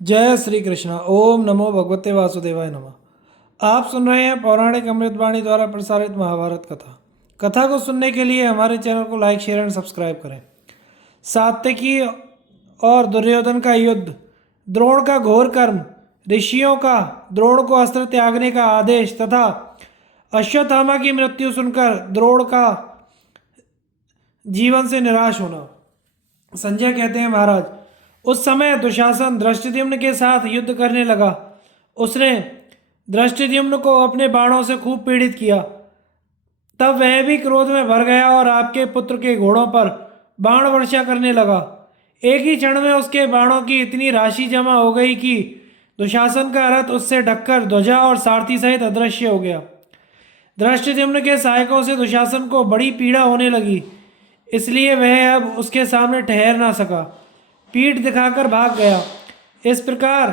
जय श्री कृष्ण। ओम नमो भगवते वासुदेवाय नमः। आप सुन रहे हैं पौराणिक अमृतवाणी द्वारा प्रसारित महाभारत कथा। कथा को सुनने के लिए हमारे चैनल को लाइक शेयर एंड सब्सक्राइब करें। सात्यकी और दुर्योधन का युद्ध, द्रोण का घोर कर्म, ऋषियों का द्रोण को अस्त्र त्यागने का आदेश तथा अश्वत्थामा की मृत्यु सुनकर द्रोण का जीवन से निराश होना। संजय कहते हैं, महाराज, उस समय दुशासन धृष्टद्युम्न के साथ युद्ध करने लगा। उसने धृष्टद्युम्न को अपने बाणों से खूब पीड़ित किया। तब वह भी क्रोध में भर गया और आपके पुत्र के घोड़ों पर बाण वर्षा करने लगा। एक ही क्षण में उसके बाणों की इतनी राशि जमा हो गई कि दुशासन का रथ उससे ढककर ध्वजा और सारथी सहित अदृश्य हो गया। धृष्टद्युम्न के सहायकों से दुशासन को बड़ी पीड़ा होने लगी, इसलिए वह अब उसके सामने ठहर ना सका, पीठ दिखाकर भाग गया। इस प्रकार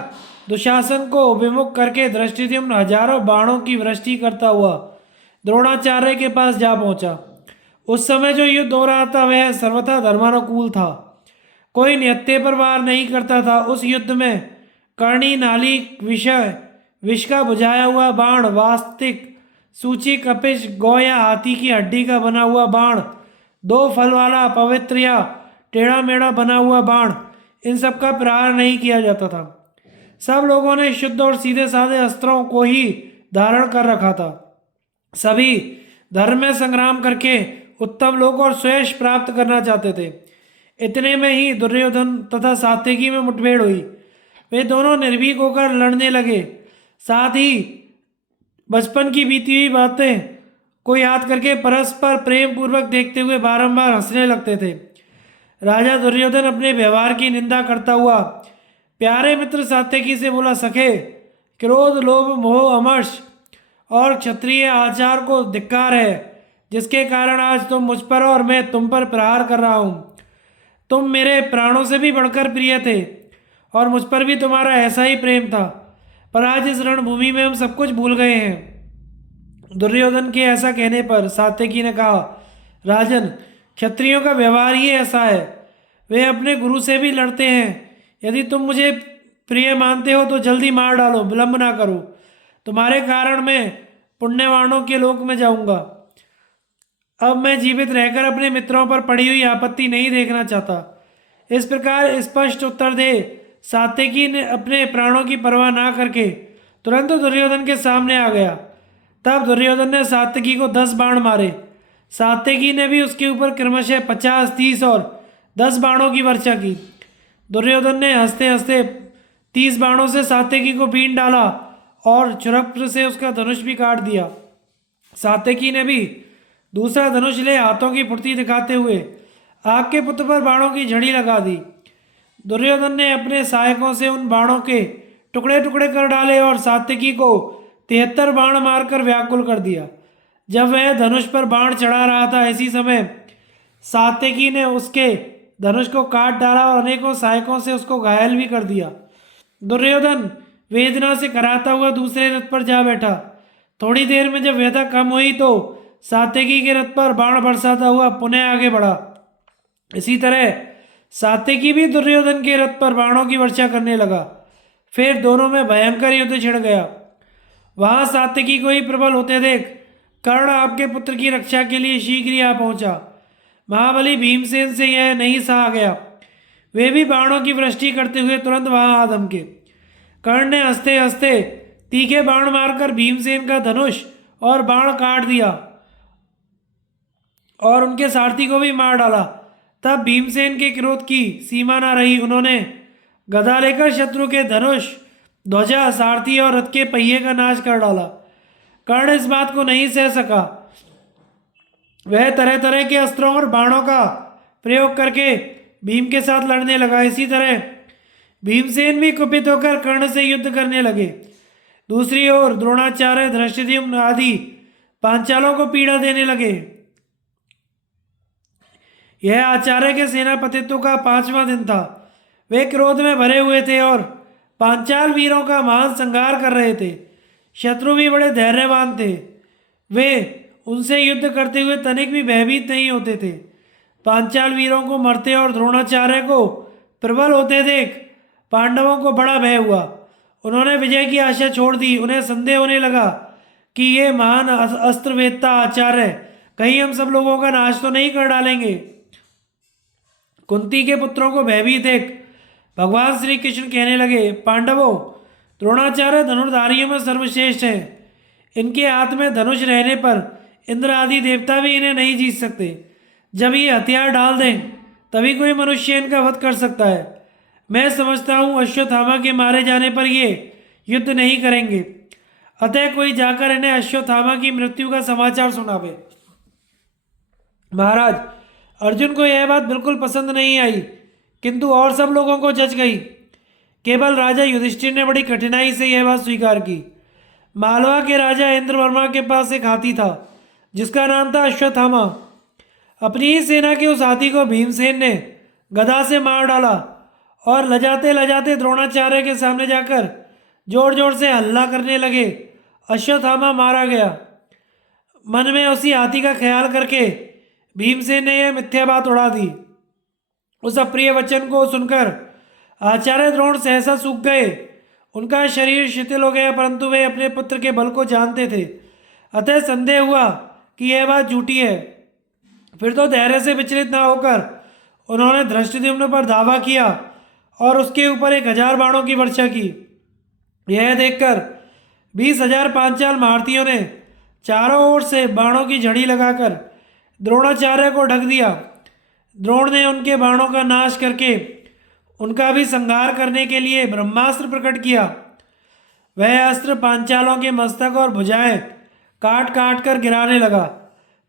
दुशासन को विमुख करके धृष्टद्युम्न हजारों बाणों की वृष्टि करता हुआ द्रोणाचार्य के पास जा पहुंचा। उस समय जो युद्ध हो रहा था वह सर्वथा धर्मानुकूल था, कोई निहत्थे पर वार नहीं करता था। उस युद्ध में कर्णी नाली विष का बुझाया हुआ बाण, वास्तिक, सूची, कपिश, गौ या हाथी की हड्डी का बना हुआ बाण, दो फल वाला, पवित्र या टेढ़ा मेढ़ा बना हुआ बाण, इन सब का प्रहार नहीं किया जाता था। सब लोगों ने शुद्ध और सीधे साधे अस्त्रों को ही धारण कर रखा था। सभी धर्म में संग्राम करके उत्तम लोक और श्रेयश प्राप्त करना चाहते थे। इतने में ही दुर्योधन तथा सात्यकी में मुठभेड़ हुई। वे दोनों निर्भीक होकर लड़ने लगे, साथ ही बचपन की बीती हुई बातें को याद करके परस्पर प्रेम पूर्वक देखते हुए बारंबार हंसने लगते थे। राजा दुर्योधन अपने व्यवहार की निंदा करता हुआ प्यारे मित्र सात्यकी से बोला, सखे, क्रोध, लोभ, मोह, अमर्ष और क्षत्रिय आचार को धिक्कार है, जिसके कारण आज तुम मुझ पर और मैं तुम पर प्रहार कर रहा हूँ। तुम मेरे प्राणों से भी बढ़कर प्रिय थे और मुझ पर भी तुम्हारा ऐसा ही प्रेम था, पर आज इस रणभूमि में हम सब कुछ भूल गए हैं। दुर्योधन के ऐसा कहने पर सात्यकी ने कहा, राजन, क्षत्रियों का व्यवहार ही ऐसा है, वे अपने गुरु से भी लड़ते हैं। यदि तुम मुझे प्रिय मानते हो तो जल्दी मार डालो, विलंब ना करो। तुम्हारे कारण मैं पुण्यवानों के लोक में जाऊंगा। अब मैं जीवित रहकर अपने मित्रों पर पड़ी हुई आपत्ति नहीं देखना चाहता। इस प्रकार स्पष्ट उत्तर दे सात्यकी ने अपने प्राणों की परवाह ना करके तुरंत दुर्योधन के सामने आ गया। तब दुर्योधन ने सात्यकी को 10 बाण मारे। सात्यकी ने भी उसके ऊपर क्रमशः 50, 30 और 10 बाणों की वर्षा की। दुर्योधन ने हंसते हंसते 30 बाणों से सात्यकी को बीन डाला और चुरप्र से उसका धनुष भी काट दिया। सात्यकी ने भी दूसरा धनुष ले हाथों की फुर्ती दिखाते हुए आग के पुत्र पर बाणों की झड़ी लगा दी। दुर्योधन ने अपने सहायकों से उन बाणों के टुकड़े टुकड़े कर डाले और सात्यकी को 73 बाण मारकर व्याकुल कर दिया। जब वह धनुष पर बाण चढ़ा रहा था, इसी समय सात्यकी ने उसके धनुष को काट डाला और अनेकों सहायकों से उसको घायल भी कर दिया। दुर्योधन वेदना से कराता हुआ दूसरे रथ पर जा बैठा। थोड़ी देर में जब व्यथा कम हुई तो सात्यकी के रथ पर बाण बरसाता हुआ पुनः आगे बढ़ा। इसी तरह सात्यकी भी दुर्योधन के रथ पर बाणों की वर्षा करने लगा। फिर दोनों में भयंकर युद्ध छिड़ गया। वहां सात्यकी को ही प्रबल होते देख कर्ण आपके पुत्र की रक्षा के लिए शीघ्र ही आ पहुंचा। महाबली भीमसेन से यह नहीं सहा गया, वे भी बाणों की वृष्टि करते हुए तुरंत वहां आ धमके। कर्ण ने हंसते हंसते तीखे बाण मारकर भीमसेन का धनुष और बाण काट दिया और उनके सारथी को भी मार डाला। तब भीमसेन के क्रोध की सीमा न रही। उन्होंने गदा लेकर शत्रु के धनुष, ध्वजा, सारथी और रथ के पहिए का नाश कर डाला। कर्ण इस बात को नहीं सह सका। वह तरह तरह के अस्त्रों और बाणों का प्रयोग करके भीम के साथ लड़ने लगा। इसी तरह भीमसेन भी कुपित होकर कर्ण से युद्ध करने लगे। दूसरी ओर द्रोणाचार्य, धृष्टद्युम्न आदि पांचालों को पीड़ा देने लगे। यह आचार्य के सेनापतित्व का 5वां दिन था। वे क्रोध में भरे हुए थे और पांचाल वीरों का महान संहार कर रहे थे। शत्रु भी बड़े धैर्यवान थे। वे उनसे युद्ध करते हुए तनिक भी भयभीत नहीं होते थे। पांचाल वीरों को मरते और द्रोणाचार्य को प्रबल होते देख पांडवों को बड़ा भय हुआ। उन्होंने विजय की आशा छोड़ दी। उन्हें संदेह होने लगा कि ये महान अस्त्रवेत्ता आचार्य कहीं हम सब लोगों का नाश तो नहीं कर डालेंगे। कुंती के पुत्रों को भयभीत देख भगवान श्री कृष्ण कहने लगे, पांडवों, द्रोणाचार्य धनुर्धारियों में सर्वश्रेष्ठ हैं। इनके हाथ में धनुष रहने पर इंद्र आदि देवता भी इन्हें नहीं जीत सकते। जब ये हथियार डाल दें तभी कोई मनुष्य इनका वध कर सकता है। मैं समझता हूँ अश्वत्थामा के मारे जाने पर ये युद्ध नहीं करेंगे। अतः कोई जाकर इन्हें अश्वत्थामा की मृत्यु का समाचार सुनावे। महाराज, अर्जुन को यह बात बिल्कुल पसंद नहीं आई, किंतु और सब लोगों को जच गई। केवल राजा युधिष्ठिर ने बड़ी कठिनाई से यह बात स्वीकार की। मालवा के राजा इंद्रवर्मा के पास एक हाथी था जिसका नाम था अश्वत्थामा। अपनी ही सेना के उस हाथी को भीमसेन ने गदा से मार डाला और लजाते लजाते द्रोणाचार्य के सामने जाकर जोर जोर से हल्ला करने लगे। अश्वत्थामा मारा गया। मन में उसी हाथी का ख्याल करके भीमसेन ने यह मिथ्या बात उड़ा दी। उस अप्रिय वचन को सुनकर आचार्य द्रोण सहसा सूख गए। उनका शरीर शिथिल हो गया, परंतु वे अपने पुत्र के बल को जानते थे, अतः संदेह हुआ कि यह बात झूठी है। फिर तो धैर्य से विचलित ना होकर उन्होंने धृष्टद्युम्न पर धावा किया और उसके ऊपर 1000 बाणों की वर्षा की। यह देखकर 20,000 पांचाल महारथियों ने चारों ओर से बाणों की झड़ी लगाकर द्रोणाचार्य को ढक दिया। द्रोण ने उनके बाणों का नाश करके उनका भी संहार करने के लिए ब्रह्मास्त्र प्रकट किया। वह अस्त्र पांचालों के मस्तक और भुजाएं काट काट कर गिराने लगा।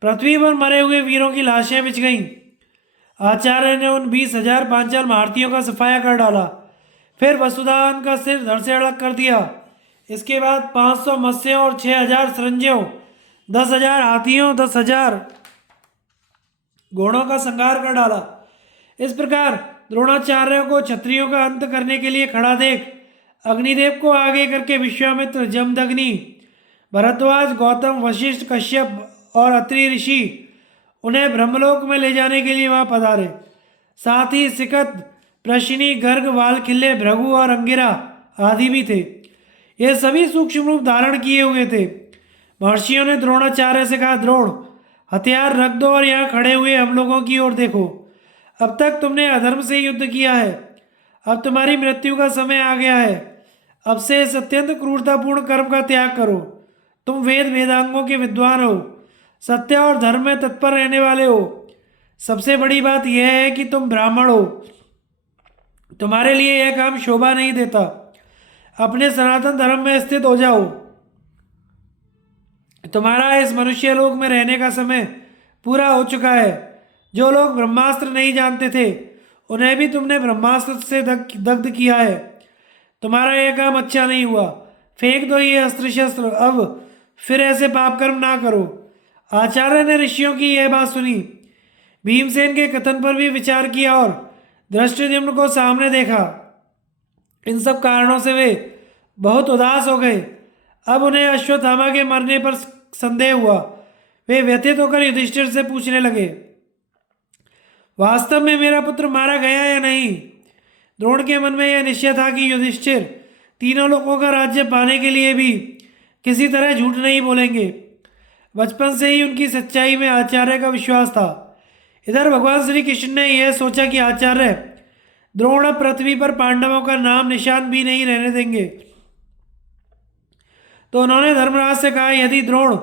पृथ्वी पर मरे हुए वीरों की लाशें बिछ गईं। आचार्य ने उन 20,000 पांचाल महारथियों का सफाया कर डाला। फिर वसुधावन का सिर धड़ से अलग कर दिया। इसके बाद 500 मत्स्यों और 6,000 सरंजियों, 10,000 हाथियों, 10,000 घोड़ों का संहार कर डाला। इस प्रकार द्रोणाचार्य को क्षत्रियों का अंत करने के लिए खड़ा देख अग्निदेव को आगे करके विश्वामित्र, जमदग्नि, भरद्वाज, गौतम, वशिष्ठ, कश्यप और अत्रि ऋषि उन्हें ब्रह्मलोक में ले जाने के लिए वहां पधारे। साथ ही सिकत, प्रशिनी, गर्ग, वालखिल्य, भृगु और अंगिरा आदि भी थे। ये सभी सूक्ष्म रूप धारण किए हुए थे। महर्षियों ने द्रोणाचार्य से कहा, द्रोण, हथियार रख दो और यहाँ खड़े हुए हम लोगों की ओर देखो। अब तक तुमने अधर्म से युद्ध किया है, अब तुम्हारी मृत्यु का समय आ गया है। अब से इस अत्यंत क्रूरतापूर्ण कर्म का त्याग करो। तुम वेद वेदांगों के विद्वान हो, सत्य और धर्म में तत्पर रहने वाले हो। सबसे बड़ी बात यह है कि तुम ब्राह्मण हो। तुम्हारे लिए यह काम शोभा नहीं देता। अपने सनातन धर्म में स्थित हो जाओ। तुम्हारा इस मनुष्य लोक में रहने का समय पूरा हो चुका है। जो लोग ब्रह्मास्त्र नहीं जानते थे उन्हें भी तुमने ब्रह्मास्त्र से दग्ध किया है। तुम्हारा यह काम अच्छा नहीं हुआ। फेंक दो ये अस्त्र शस्त्र। अब फिर ऐसे पाप कर्म ना करो। आचार्य ने ऋषियों की यह बात सुनी। भीमसेन के कथन पर भी विचार किया और धृष्टद्युम्न को सामने देखा। इन सब कारणों से वे बहुत उदास हो गए। अब उन्हें अश्वत्थामा के मरने पर संदेह हुआ। वे व्यथित होकर युधिष्ठिर से पूछने लगे, वास्तव में मेरा पुत्र मारा गया या नहीं? द्रोण के मन में यह निश्चय था कि युधिष्ठिर तीनों लोगों का राज्य पाने के लिए भी किसी तरह झूठ नहीं बोलेंगे। बचपन से ही उनकी सच्चाई में आचार्य का विश्वास था। इधर भगवान श्री कृष्ण ने यह सोचा कि आचार्य द्रोण अब पृथ्वी पर पांडवों का नाम निशान भी नहीं रहने देंगे, तो उन्होंने धर्मराज से कहा, यदि द्रोण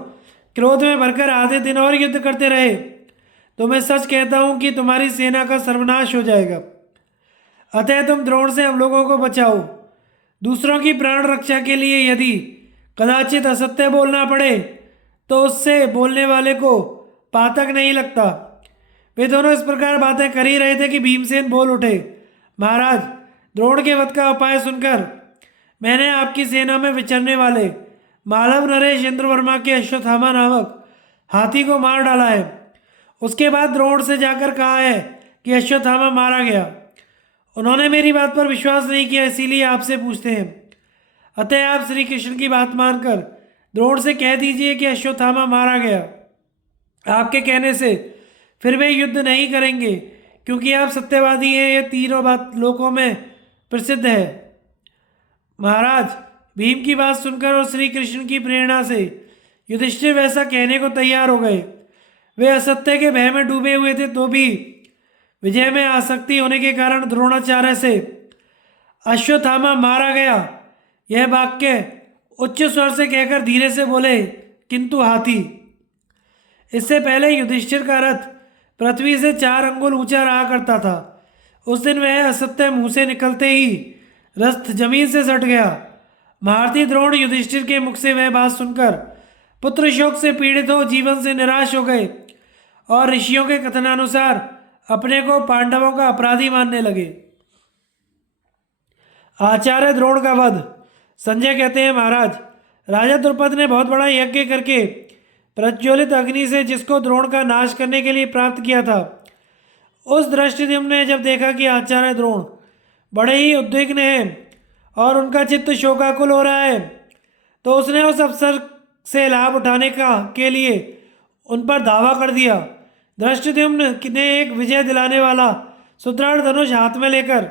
क्रोध में भरकर आधे दिन और युद्ध करते रहे तो मैं सच कहता हूं कि तुम्हारी सेना का सर्वनाश हो जाएगा। अतः तुम द्रोण से हम लोगों को बचाओ। दूसरों की प्राण रक्षा के लिए यदि कदाचित असत्य बोलना पड़े तो उससे बोलने वाले को पातक नहीं लगता। वे दोनों इस प्रकार बातें कर ही रहे थे कि भीमसेन बोल उठे, महाराज, द्रोण के वध का उपाय सुनकर मैंने आपकी सेना में विचरने वाले मालव नरेश इंद्रवर्मा के अश्वत्थामा नामक हाथी को मार डाला है। उसके बाद द्रोण से जाकर कहा है कि अश्वत्थामा मारा गया। उन्होंने मेरी बात पर विश्वास नहीं किया, इसीलिए आपसे पूछते हैं। अतः आप श्री कृष्ण की बात मानकर द्रोण से कह दीजिए कि अश्वत्थामा मारा गया। आपके कहने से फिर वे युद्ध नहीं करेंगे, क्योंकि आप सत्यवादी हैं। ये तीनों बात लोकों में प्रसिद्ध है। महाराज, भीम की बात सुनकर और श्री कृष्ण की प्रेरणा से युधिष्ठिर वैसा कहने को तैयार हो गए। वे असत्य के भय में डूबे हुए थे तो भी विजय में आसक्ति होने के कारण द्रोणाचार्य से अश्वत्थामा मारा गया, यह वाक्य उच्च स्वर से कहकर धीरे से बोले, किंतु हाथी। इससे पहले युधिष्ठिर का रथ पृथ्वी से 4 अंगुल ऊंचा रहा करता था। उस दिन वह असत्य मुंह से निकलते ही रथ जमीन से सट गया। महारथी द्रोण युधिष्ठिर के मुख से वह बात सुनकर पुत्र शोक से पीड़ित हो जीवन से निराश हो गए और ऋषियों के कथनानुसार अपने को पांडवों का अपराधी मानने लगे। आचार्य द्रोण का वध। संजय कहते हैं, महाराज, राजा द्रुपद ने बहुत बड़ा यज्ञ करके प्रज्वलित अग्नि से जिसको द्रोण का नाश करने के लिए प्राप्त किया था, उस दृष्टिद्युम्न ने जब देखा कि आचार्य द्रोण बड़े ही उद्विग्न हैं और उनका चित्त शोकाकुल हो रहा है, तो उसने उस अवसर से लाभ उठाने के लिए उन पर दावा कर दिया। दृष्टिद्युम्न ने एक विजय दिलाने वाला सुदृढ़ धनुष हाथ में लेकर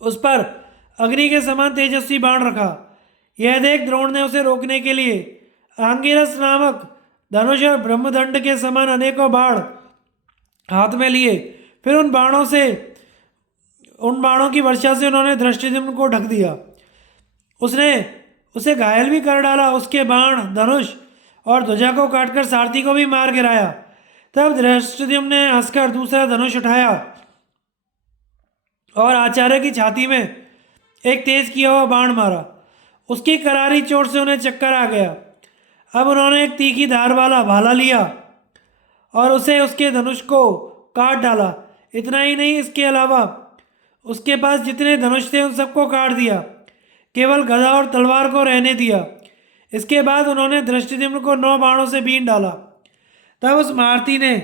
उस पर अग्नि के समान तेजस्वी बाण रखा। यह देख द्रोण ने उसे रोकने के लिए आंगिरस नामक धनुष और ब्रह्मदंड के समान अनेकों बाण हाथ में लिए। फिर उन बाणों की वर्षा से उन्होंने दृष्टिद्युम्न को ढक दिया। उसने उसे घायल भी कर डाला। उसके बाण, धनुष और ध्वजा को काटकर सारथी को भी मार गिराया। तब दृष्टिद्युम्न ने हंसकर दूसरा धनुष उठाया और आचार्य की छाती में एक तेज किया हुआ बाण मारा। उसकी करारी चोट से उन्हें चक्कर आ गया। अब उन्होंने एक तीखी धार वाला भाला लिया और उसे उसके धनुष को काट डाला। इतना ही नहीं, इसके अलावा उसके पास जितने धनुष थे उन सबको काट दिया, केवल गदा और तलवार को रहने दिया। इसके बाद उन्होंने दृष्टिद्युम्न को 9 बाणों से बीन डाला। तब उस महारथी ने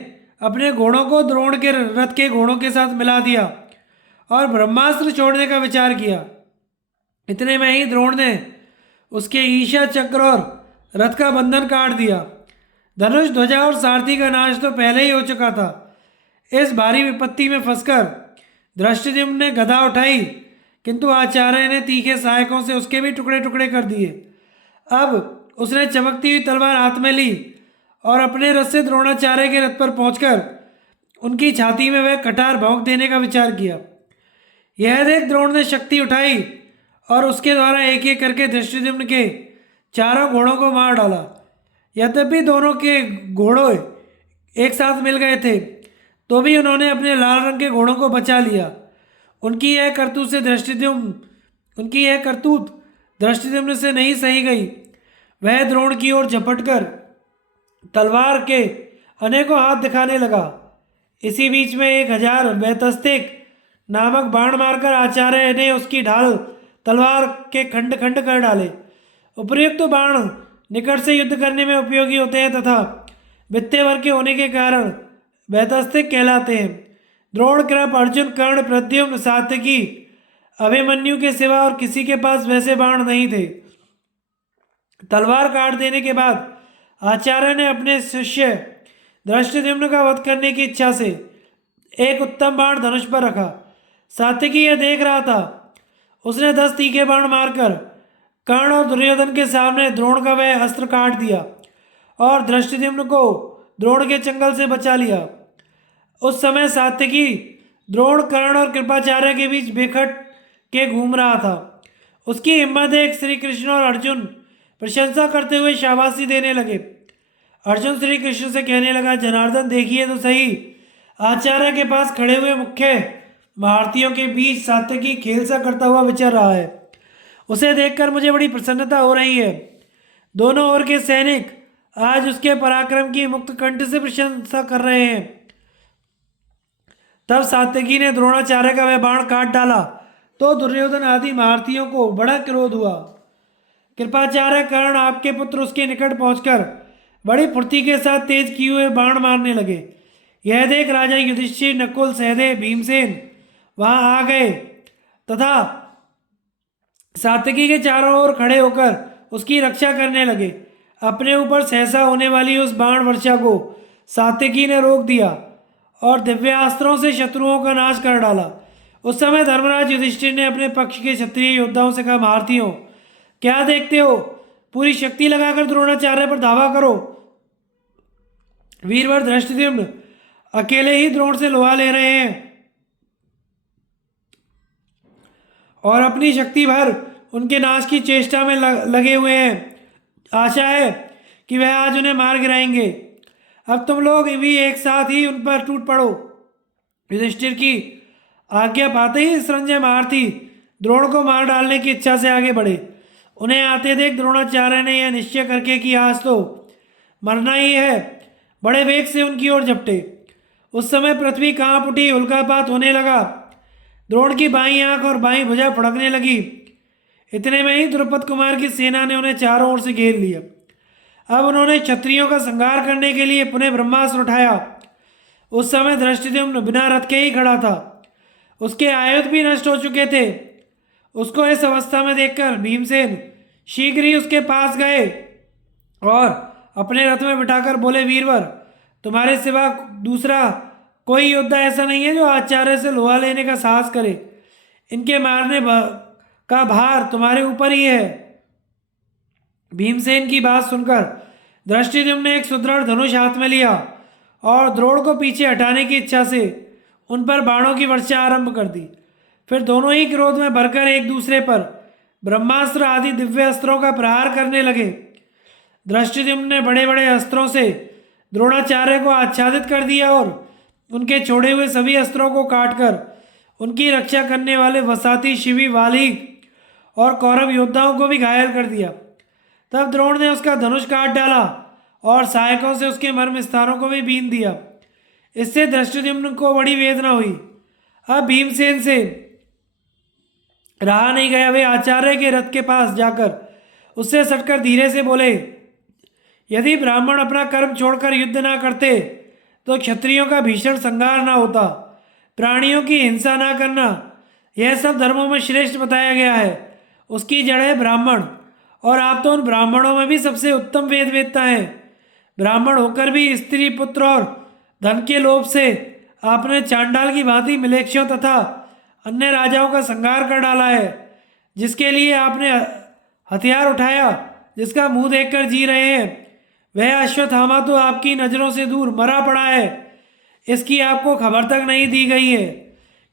अपने घोड़ों को द्रोण के रथ के घोड़ों के साथ मिला दिया और ब्रह्मास्त्र छोड़ने का विचार किया। इतने में ही द्रोण ने उसके ईशा चक्र और रथ का बंधन काट दिया। धनुष, ध्वजा और सारथी का नाश तो पहले ही हो चुका था। इस भारी विपत्ति में फंसकर दृष्टिद्युम्न ने गदा उठाई, किंतु आचार्य ने तीखे सहायकों से उसके भी टुकड़े टुकड़े कर दिए। अब उसने चमकती हुई तलवार हाथ में ली और अपने रथ से द्रोणाचार्य के रथ पर पहुंचकर उनकी छाती में वह कटार भोंक देने का विचार किया। यह देख द्रोण ने शक्ति उठाई और उसके द्वारा एक एक करके दृष्टिद्युम्न के 4 घोड़ों को मार डाला। यद्यपि दोनों के घोड़ों एक साथ मिल गए थे तो भी उन्होंने अपने लाल रंग के घोड़ों को बचा लिया। उनकी यह करतूत दृष्टिद्युम्न से नहीं सही गई। वह द्रोण की ओर झपटकर तलवार के अनेकों हाथ दिखाने लगा। इसी बीच में 1000 वैतस्तिक नामक बाण मारकर आचार्य ने उसकी ढाल तलवार के खंड खंड कर डाले। उपर्युक्त बाण निकट से युद्ध करने में उपयोगी होते हैं तथा वित्तीय वर्ग के होने के कारण वैतस्तिक कहलाते हैं। द्रोण, कृप, अर्जुन, कर्ण, प्रद्युम्न, सात्यकी, अभिमन्यु के सिवा और किसी के पास वैसे बाण नहीं थे। तलवार काट देने के बाद आचार्य ने अपने शिष्य दृष्टिद्युम्न का वध करने की इच्छा से एक उत्तम बाण धनुष पर रखा। सात्यकी यह देख रहा था। उसने 10 तीखे बाण मारकर कर्ण और दुर्योधन के सामने द्रोण का वह अस्त्र काट दिया और दृष्टिद्युम्न को द्रोण के चंगल से बचा लिया। उस समय सात्यकी द्रोण, कर्ण और कृपाचार्य के बीच बेखट के घूम रहा था। उसकी हिम्मत देख श्री कृष्ण और अर्जुन प्रशंसा करते हुए शाबाशी देने लगे। अर्जुन श्री कृष्ण से कहने लगा, जनार्दन, देखिए तो सही, आचार्य के पास खड़े हुए मुख्य महारथियों के बीच सात्यकी खेल सा करता हुआ विचर रहा है। उसे देखकर मुझे बड़ी प्रसन्नता हो रही है। दोनों ओर के सैनिक आज उसके पराक्रम की मुक्त कंठ से प्रशंसा कर रहे हैं। तब सात्यकी ने द्रोणाचार्य का वह बाण काट डाला तो दुर्योधन आदि महारथियों को बड़ा क्रोध हुआ। कृपाचार्य, कर्ण, आपके पुत्र उसके निकट पहुंचकर बड़ी फुर्ती के साथ तेज किए हुए बाण मारने लगे। यह देख राजा युधिष्ठिर, नकुल, सहदेव, भीमसेन वहां आ गए तथा सात्यकी के चारों ओर खड़े होकर उसकी रक्षा करने लगे। अपने ऊपर सहसा होने वाली उस बाण वर्षा को सात्यकी ने रोक दिया और दिव्यास्त्रों से शत्रुओं का नाश कर डाला। उस समय धर्मराज युधिष्ठिर ने अपने पक्ष के क्षत्रिय योद्धाओं से कहा, महारथियों, क्या देखते हो, पूरी शक्ति लगाकर द्रोणाचार्य पर धावा करो। वीरवर धृष्टद्युम्न अकेले ही द्रोण से लोहा ले रहे हैं और अपनी शक्ति भर उनके नाश की चेष्टा में लगे हुए हैं। आशा है कि वह आज उन्हें मार गिराएंगे। अब तुम लोग भी एक साथ ही उन पर टूट पड़ो। युधिष्ठिर की आज्ञा पाते ही संजय महारथी द्रोण को मार डालने की इच्छा से आगे बढ़े। उन्हें आते देख द्रोणाचार्य ने यह निश्चय करके कि आज तो मरना ही है, बड़े वेग से उनकी ओर झपटे। उस समय पृथ्वी कांप उठी, उल्कापात होने लगा। द्रोण की बाईं आंख और बाईं भुजा फड़कने लगी। इतने में ही द्रुपद कुमार की सेना ने उन्हें चारों ओर से घेर लिया। अब उन्होंने क्षत्रियों का संहार करने के लिए पुनः ब्रह्मास्त्र उठाया। उस समय धृष्टद्युम्न बिना रथ के ही खड़ा था। उसके आयुध भी नष्ट हो चुके थे। उसको इस अवस्था में देखकर भीमसेन शीघ्र ही उसके पास गए और अपने रथ में बिठाकर बोले, वीरवर, तुम्हारे सिवा दूसरा कोई योद्धा ऐसा नहीं है जो आचार्य से लोहा लेने का साहस करे। इनके मारने का भार तुम्हारे ऊपर ही है। भीमसेन की बात सुनकर धृष्टद्युम्न ने एक सुदृढ़ धनुष हाथ में लिया और द्रोण को पीछे हटाने की इच्छा से उन पर बाणों की वर्षा आरंभ कर दी। फिर दोनों ही क्रोध में भरकर एक दूसरे पर ब्रह्मास्त्र आदि दिव्य अस्त्रों का प्रहार करने लगे। धृष्टद्युम्न ने बड़े बड़े अस्त्रों से द्रोणाचार्य को आच्छादित कर दिया और उनके छोड़े हुए सभी अस्त्रों को काटकर उनकी रक्षा करने वाले वसाती, शिवी, वालिक और कौरव योद्धाओं को भी घायल कर दिया। तब द्रोण ने उसका धनुष काट डाला और सहायकों से उसके मर्म स्थानों को भी बीन दिया। इससे धृष्टद्युम्न को बड़ी वेदना हुई। अब भीमसेन से रहा नहीं गया। वे आचार्य के रथ के पास जाकर उससे सटकर धीरे से बोले, यदि ब्राह्मण अपना कर्म छोड़कर युद्ध ना करते तो क्षत्रियों का भीषण संहार ना होता। प्राणियों की हिंसा ना करना, यह सब धर्मों में श्रेष्ठ बताया गया है। उसकी जड़ है ब्राह्मण, और आप तो उन ब्राह्मणों में भी सबसे उत्तम वेद वेदता हैं। ब्राह्मण होकर भी स्त्री, पुत्र और धन के लोभ से आपने चांडाल की भांति मिलेच्छों तथा अन्य राजाओं का संहार कर डाला है। जिसके लिए आपने हथियार उठाया, जिसका मुंह देखकर जी रहे हैं, वह अश्वत्थामा तो आपकी नज़रों से दूर मरा पड़ा है। इसकी आपको खबर तक नहीं दी गई है।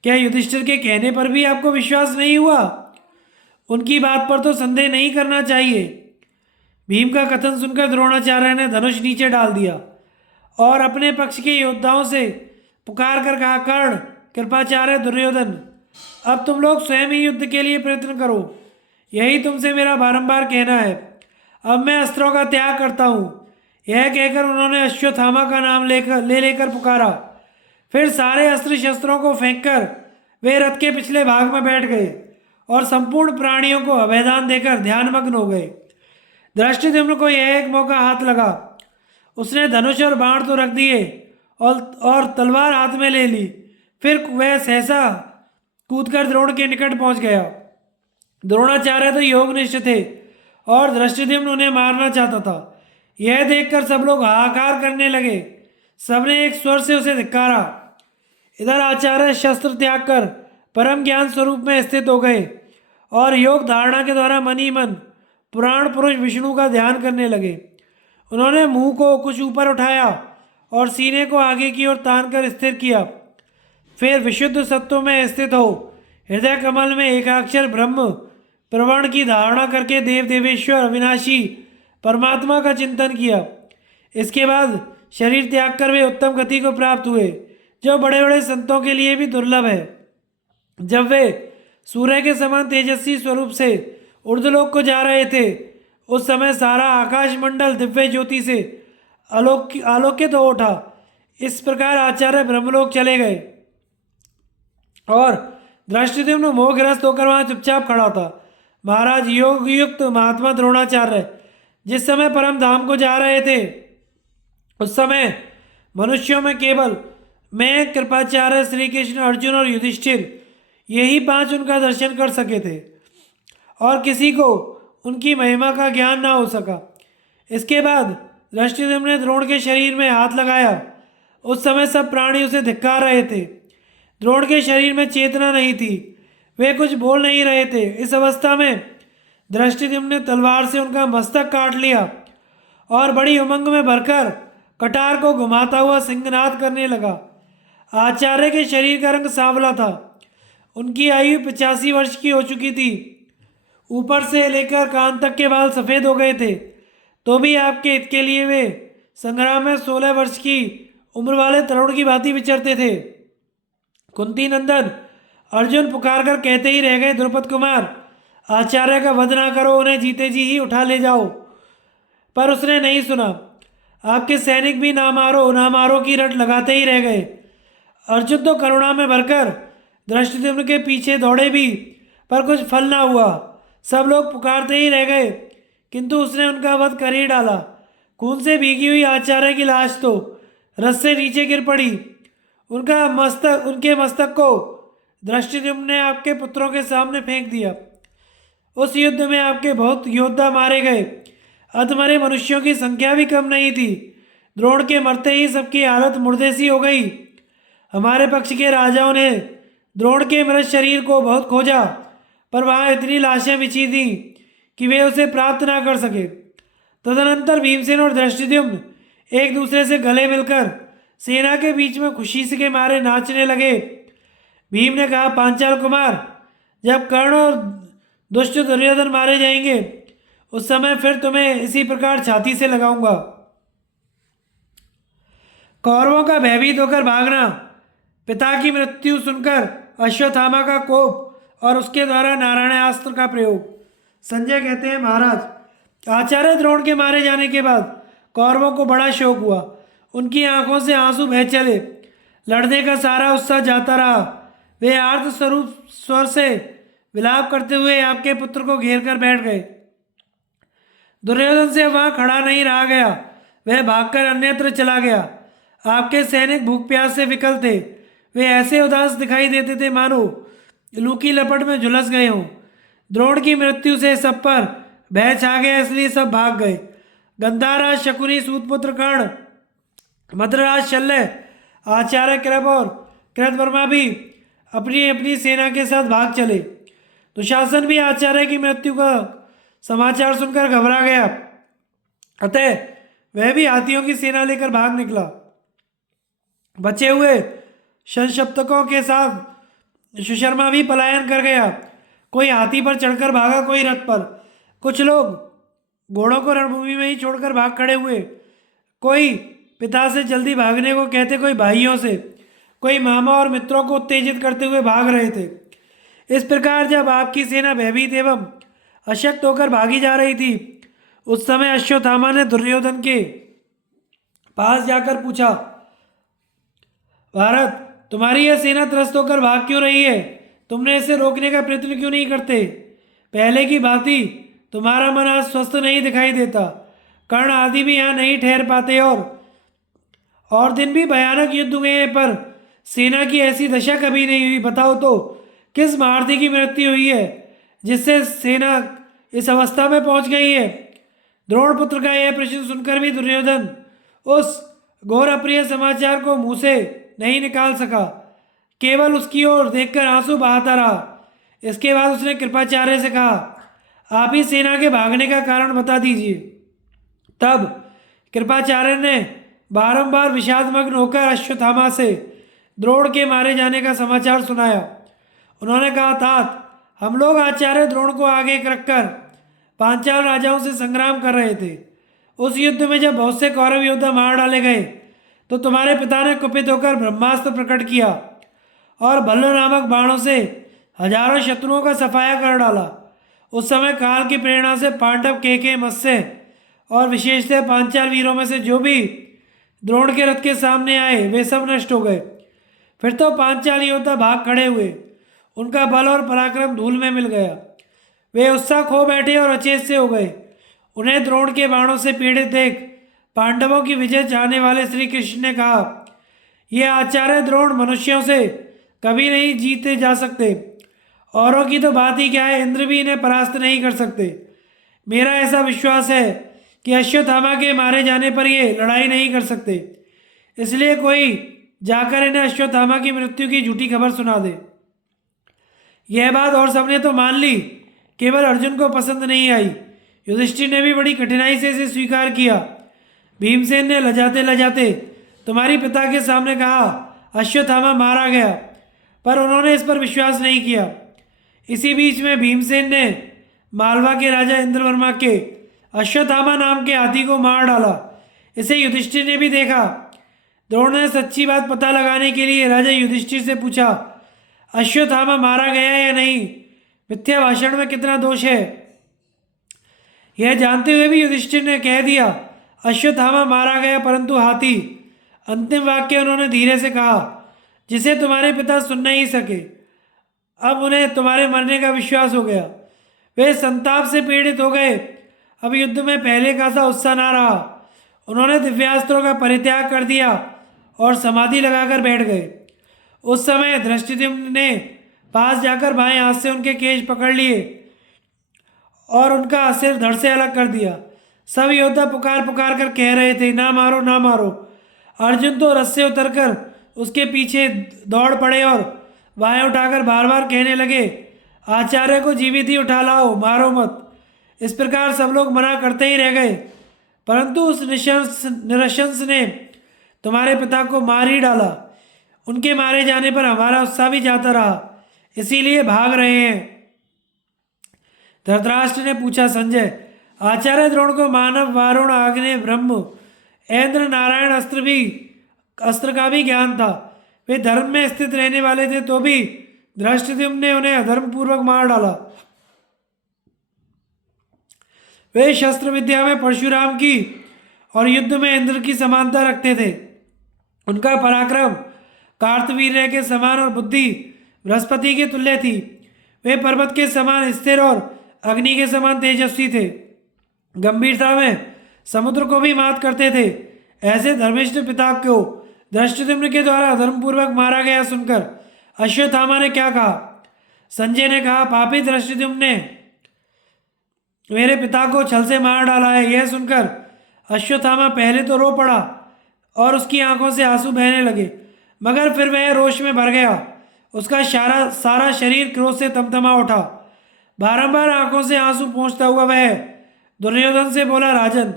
क्या युधिष्ठिर के कहने पर भी आपको विश्वास नहीं हुआ? उनकी बात पर तो संदेह नहीं करना चाहिए। भीम का कथन सुनकर द्रोणाचार्य ने धनुष नीचे डाल दिया और अपने पक्ष के योद्धाओं से पुकार कर कहा, कर्ण, कृपाचार्य, दुर्योधन, अब तुम लोग स्वयं ही युद्ध के लिए प्रयत्न करो। यही तुमसे मेरा बारंबार कहना है। अब मैं अस्त्रों का त्याग करता हूँ। यह कहकर उन्होंने अश्वत्थामा का नाम लेकर पुकारा। फिर सारे अस्त्र शस्त्रों को फेंककर वे रथ के पिछले भाग में बैठ गए और संपूर्ण प्राणियों को अभयदान देकर ध्यानमग्न हो गए। धृष्टद्युम्न को यह एक मौका हाथ लगा। उसने धनुष और बाण तो रख दिए और तलवार हाथ में ले ली। फिर वह सहसा कूदकर द्रोण के निकट पहुंच गया। द्रोणाचार्य तो योगनिष्ठ थे और धृष्टद्युम्न उन्हें मारना चाहता था। यह देखकर सब लोग हाहाकार करने लगे। सबने एक स्वर से उसे धिक्कारा। इधर आचार्य शस्त्र त्याग कर परम ज्ञान स्वरूप में स्थित हो गए और योग धारणा के द्वारा मन ही मन पुराण पुरुष विष्णु का ध्यान करने लगे। उन्होंने मुंह को कुछ ऊपर उठाया और सीने को आगे की ओर तान कर स्थिर किया। फिर विशुद्ध सत्व में स्थित हो हृदय कमल में एकाक्षर ब्रह्म प्रवण की धारणा करके देव देवेश्वर अविनाशी परमात्मा का चिंतन किया। इसके बाद शरीर त्याग कर वे उत्तम गति को प्राप्त हुए, जो बड़े बड़े संतों के लिए भी दुर्लभ है। जब वे सूर्य के समान तेजस्वी स्वरूप से ऊर्ध्वलोक को जा रहे थे, उस समय सारा आकाश मंडल दिव्य ज्योति से आलोकित हो उठा। इस प्रकार आचार्य ब्रह्मलोक चले गए और धृष्टद्युम्न मोहग्रस्त होकर वहां चुपचाप खड़ा था। महाराज, योग युक्त महात्मा द्रोणाचार्य जिस समय परम धाम को जा रहे थे, उस समय मनुष्यों में केवल मैं, कृपाचार्य, श्री कृष्ण, अर्जुन और युधिष्ठिर, यही 5 उनका दर्शन कर सके थे और किसी को उनकी महिमा का ज्ञान ना हो सका। इसके बाद धृष्टद्युम्न ने द्रोण के शरीर में हाथ लगाया। उस समय सब प्राणी उसे धिक्कार रहे थे। द्रोण के शरीर में चेतना नहीं थी, वे कुछ बोल नहीं रहे थे। इस अवस्था में धृष्टद्युम्न ने तलवार से उनका मस्तक काट लिया और बड़ी उमंग में भरकर कटार को घुमाता हुआ सिंहनाद करने लगा। आचार्य के शरीर का रंग सांवला था, उनकी आयु 85 वर्ष की हो चुकी थी। ऊपर से लेकर कान तक के बाल सफ़ेद हो गए थे, तो भी आपके हित के लिए वे संग्राम में 16 वर्ष की उम्र वाले तरुण की भांति विचरते थे। कुंती नंदन अर्जुन पुकार कर कहते ही रह गए, द्रुपद कुमार, आचार्य का वध ना करो, उन्हें जीते जी ही उठा ले जाओ। पर उसने नहीं सुना। आपके सैनिक भी ना मारो की रट लगाते ही रह गए। अर्जुन तो करुणा में भरकर धृष्टद्युम्न के पीछे दौड़े भी, पर कुछ फल ना हुआ। सब लोग पुकारते ही रह गए, किंतु उसने उनका वध कर ही डाला। खून से भीगी हुई आचार्य की लाश तो रथ से नीचे गिर पड़ी। उनके मस्तक को धृष्टद्युम्न ने आपके पुत्रों के सामने फेंक दिया। उस युद्ध में आपके बहुत योद्धा मारे गए। अधमरे मनुष्यों की संख्या भी कम नहीं थी। द्रोण के मरते ही सबकी हालत मुर्दे सी हो गई। हमारे पक्ष के राजाओं ने द्रोण के मृत शरीर को बहुत खोजा, पर वहाँ इतनी लाशें बिछी थीं कि वे उसे प्राप्त ना कर सके। तदनंतर भीमसेन और धृष्टद्युम्न एक दूसरे से गले मिलकर सेना के बीच में खुशी से के मारे नाचने लगे। भीम ने कहा, पांचाल कुमार, जब कर्ण और दुष्ट दुर्योधन मारे जाएंगे, उस समय फिर तुम्हें इसी प्रकार छाती से लगाऊंगा। कौरवों का भयभीत होकर भागना, पिता की मृत्यु सुनकर अश्वत्थामा का कोप और उसके द्वारा नारायणास्त्र का प्रयोग। संजय कहते हैं, महाराज, आचार्य द्रोण के मारे जाने के बाद कौरवों को बड़ा शोक हुआ। उनकी आंखों से आंसू बह चले। लड़ने का सारा उत्साह जाता रहा। वे आर्त स्वरूप स्वर से विलाप करते हुए आपके पुत्र को घेर कर बैठ गए। दुर्योधन से वहां खड़ा नहीं रहा गया, वह भागकर अन्यत्र चला गया। आपके सैनिक भूख प्यास से विकल थे। वे ऐसे उदास दिखाई देते थे मानो लू की लपट में झुलस गए हों। द्रोण की मृत्यु से सब पर भय छा गया, इसलिए सब भाग गए। गंधाराज शकुनी, सूतपुत्र कर्ण, मद्रराज शल्य, आचार्य कृप और कृतवर्मा भी अपनी अपनी सेना के साथ भाग चले। दुशासन भी आचार्य की मृत्यु का समाचार सुनकर घबरा गया, अतः वह भी हाथियों की सेना लेकर भाग निकला। बचे हुए संशप्तकों के साथ सुशर्मा भी पलायन कर गया। कोई हाथी पर चढ़कर भागा, कोई रथ पर। कुछ लोग घोड़ों को रणभूमि में ही छोड़कर भाग खड़े हुए। कोई पिता से जल्दी भागने को कहते, कोई भाइयों से, कोई मामा और मित्रों को उत्तेजित करते हुए भाग रहे थे। इस प्रकार जब आपकी सेना भयभीत एवं अशक्त होकर भागी जा रही थी, उस समय अश्वत्थामा ने दुर्योधन के पास जाकर पूछा, भारत, तुम्हारी यह सेना त्रस्त होकर भाग क्यों रही है? तुमने इसे रोकने का प्रयत्न क्यों नहीं करते? पहले की भांति तुम्हारा मन आज स्वस्थ नहीं दिखाई देता। कर्ण आदि भी यहाँ नहीं ठहर पाते और दिन भी भयानक युद्ध हुए हैं, पर सेना की ऐसी दशा कभी नहीं हुई। बताओ तो किस महारथी की मृत्यु हुई है जिससे सेना इस अवस्था में पहुंच गई है? द्रोण पुत्र का यह प्रश्न सुनकर भी दुर्योधन उस घोर अप्रिय समाचार को मुंह से नहीं निकाल सका, केवल उसकी ओर देखकर आंसू बहाता रहा। इसके बाद उसने कृपाचार्य से कहा, आप ही सेना के भागने का कारण बता दीजिए। तब कृपाचार्य ने बारंबार विषादमग्न होकर अश्वत्थामा से द्रोण के मारे जाने का समाचार सुनाया। उन्होंने कहा, तात, हम लोग आचार्य द्रोण को आगे रखकर पांचाल राजाओं से संग्राम कर रहे थे। उस युद्ध में जब बहुत से कौरव योद्धा मार डाले गए, तो तुम्हारे पिता ने कुपित होकर ब्रह्मास्त्र प्रकट किया और भल्ल नामक बाणों से हजारों शत्रुओं का सफाया कर डाला। उस समय काल की प्रेरणा से पांडव, केके, मत्स्य और विशेषतः पांचाल वीरों में से जो भी द्रोण के रथ के सामने आए, वे सब नष्ट हो गए। फिर तो पांचाल योद्धा भाग खड़े हुए। उनका बल और पराक्रम धूल में मिल गया। वे उत्साह खो बैठे और अचेत से हो गए। उन्हें द्रोण के बाणों से पीड़ित देख पांडवों की विजय चाहने वाले श्री कृष्ण ने कहा, ये आचार्य द्रोण मनुष्यों से कभी नहीं जीते जा सकते। औरों की तो बात ही क्या है, इंद्र भी इन्हें परास्त नहीं कर सकते। मेरा ऐसा विश्वास है कि अश्वत्थामा के मारे जाने पर ये लड़ाई नहीं कर सकते। इसलिए कोई जाकर इन्हें अश्वत्थामा की मृत्यु की झूठी खबर सुना दे। यह बात और सबने तो मान ली, केवल अर्जुन को पसंद नहीं आई। युधिष्ठिर ने भी बड़ी कठिनाई से इसे स्वीकार किया। भीमसेन ने लजाते लजाते तुम्हारी पिता के सामने कहा अश्वत्थामा मारा गया, पर उन्होंने इस पर विश्वास नहीं किया। इसी बीच में भीमसेन ने मालवा के राजा इंद्रवर्मा के अश्वत्थामा नाम के हाथी को मार डाला। इसे युधिष्ठिर ने भी देखा। द्रोण ने सच्ची बात पता लगाने के लिए राजा युधिष्ठिर से पूछा, अश्वत्थामा मारा गया या नहीं? मिथ्या भाषण में कितना दोष है? यह जानते हुए भी युधिष्ठिर ने कह दिया, अश्वत्थामा मारा गया, परंतु हाथी। अंतिम वाक्य उन्होंने धीरे से कहा, जिसे तुम्हारे पिता सुन नहीं सके। अब उन्हें तुम्हारे मरने का विश्वास हो गया। वे संताप से पीड़ित हो गए। अब युद्ध में पहले का सा उत्साह ना रहा। उन्होंने दिव्यास्त्रों का परित्याग कर दिया और समाधि लगाकर बैठ गए। उस समय धृष्टद्युम्न ने पास जाकर बाएं हाथ से उनके केश पकड़ लिए और उनका सिर धड़ से अलग कर दिया। सब योद्धा पुकार पुकार कर कह रहे थे, ना मारो ना मारो। अर्जुन तो रथ से उतरकर उसके पीछे दौड़ पड़े और बाएं उठाकर बार बार कहने लगे, आचार्य को जीवित ही उठा लाओ, मारो मत। इस प्रकार सब लोग मना करते ही रह गए, परंतु उस निरशंस ने तुम्हारे पिता को मार ही डाला। उनके मारे जाने पर हमारा उत्साह भी जाता रहा, इसीलिए भाग रहे हैं। धृतराष्ट्र ने पूछा, संजय, आचार्य द्रोण को मानव, वारुण, आग्नेय, ब्रह्म, इंद्र, नारायण अस्त्र का भी ज्ञान था। वे धर्म में स्थित रहने वाले थे, तो भी धृष्टद्युम्न ने उन्हें अधर्म पूर्वक मार डाला। वे शस्त्र विद्या में परशुराम की और युद्ध में इंद्र की समानता रखते थे। उनका पराक्रम कार्तवीर्य के समान और बुद्धि बृहस्पति के तुल्य थी। वे पर्वत के समान स्थिर और अग्नि के समान तेजस्वी थे। गंभीरता में समुद्र को भी मात करते थे। ऐसे धर्मिष्ठ पिता को धृष्टद्युम्न के द्वारा अधर्मपूर्वक मारा गया सुनकर अश्वत्थामा ने क्या कहा? संजय ने कहा, पापी धृष्टद्युम्न ने मेरे पिता को छल से मार डाला है। यह सुनकर अश्वत्थामा पहले तो रो पड़ा और उसकी आंखों से आंसू बहने लगे, मगर फिर वह रोष में भर गया। उसका सारा शरीर क्रोध से तमतमा उठा। बारंबार आंखों से आंसू पोंछता हुआ वह दुर्योधन से बोला, राजन,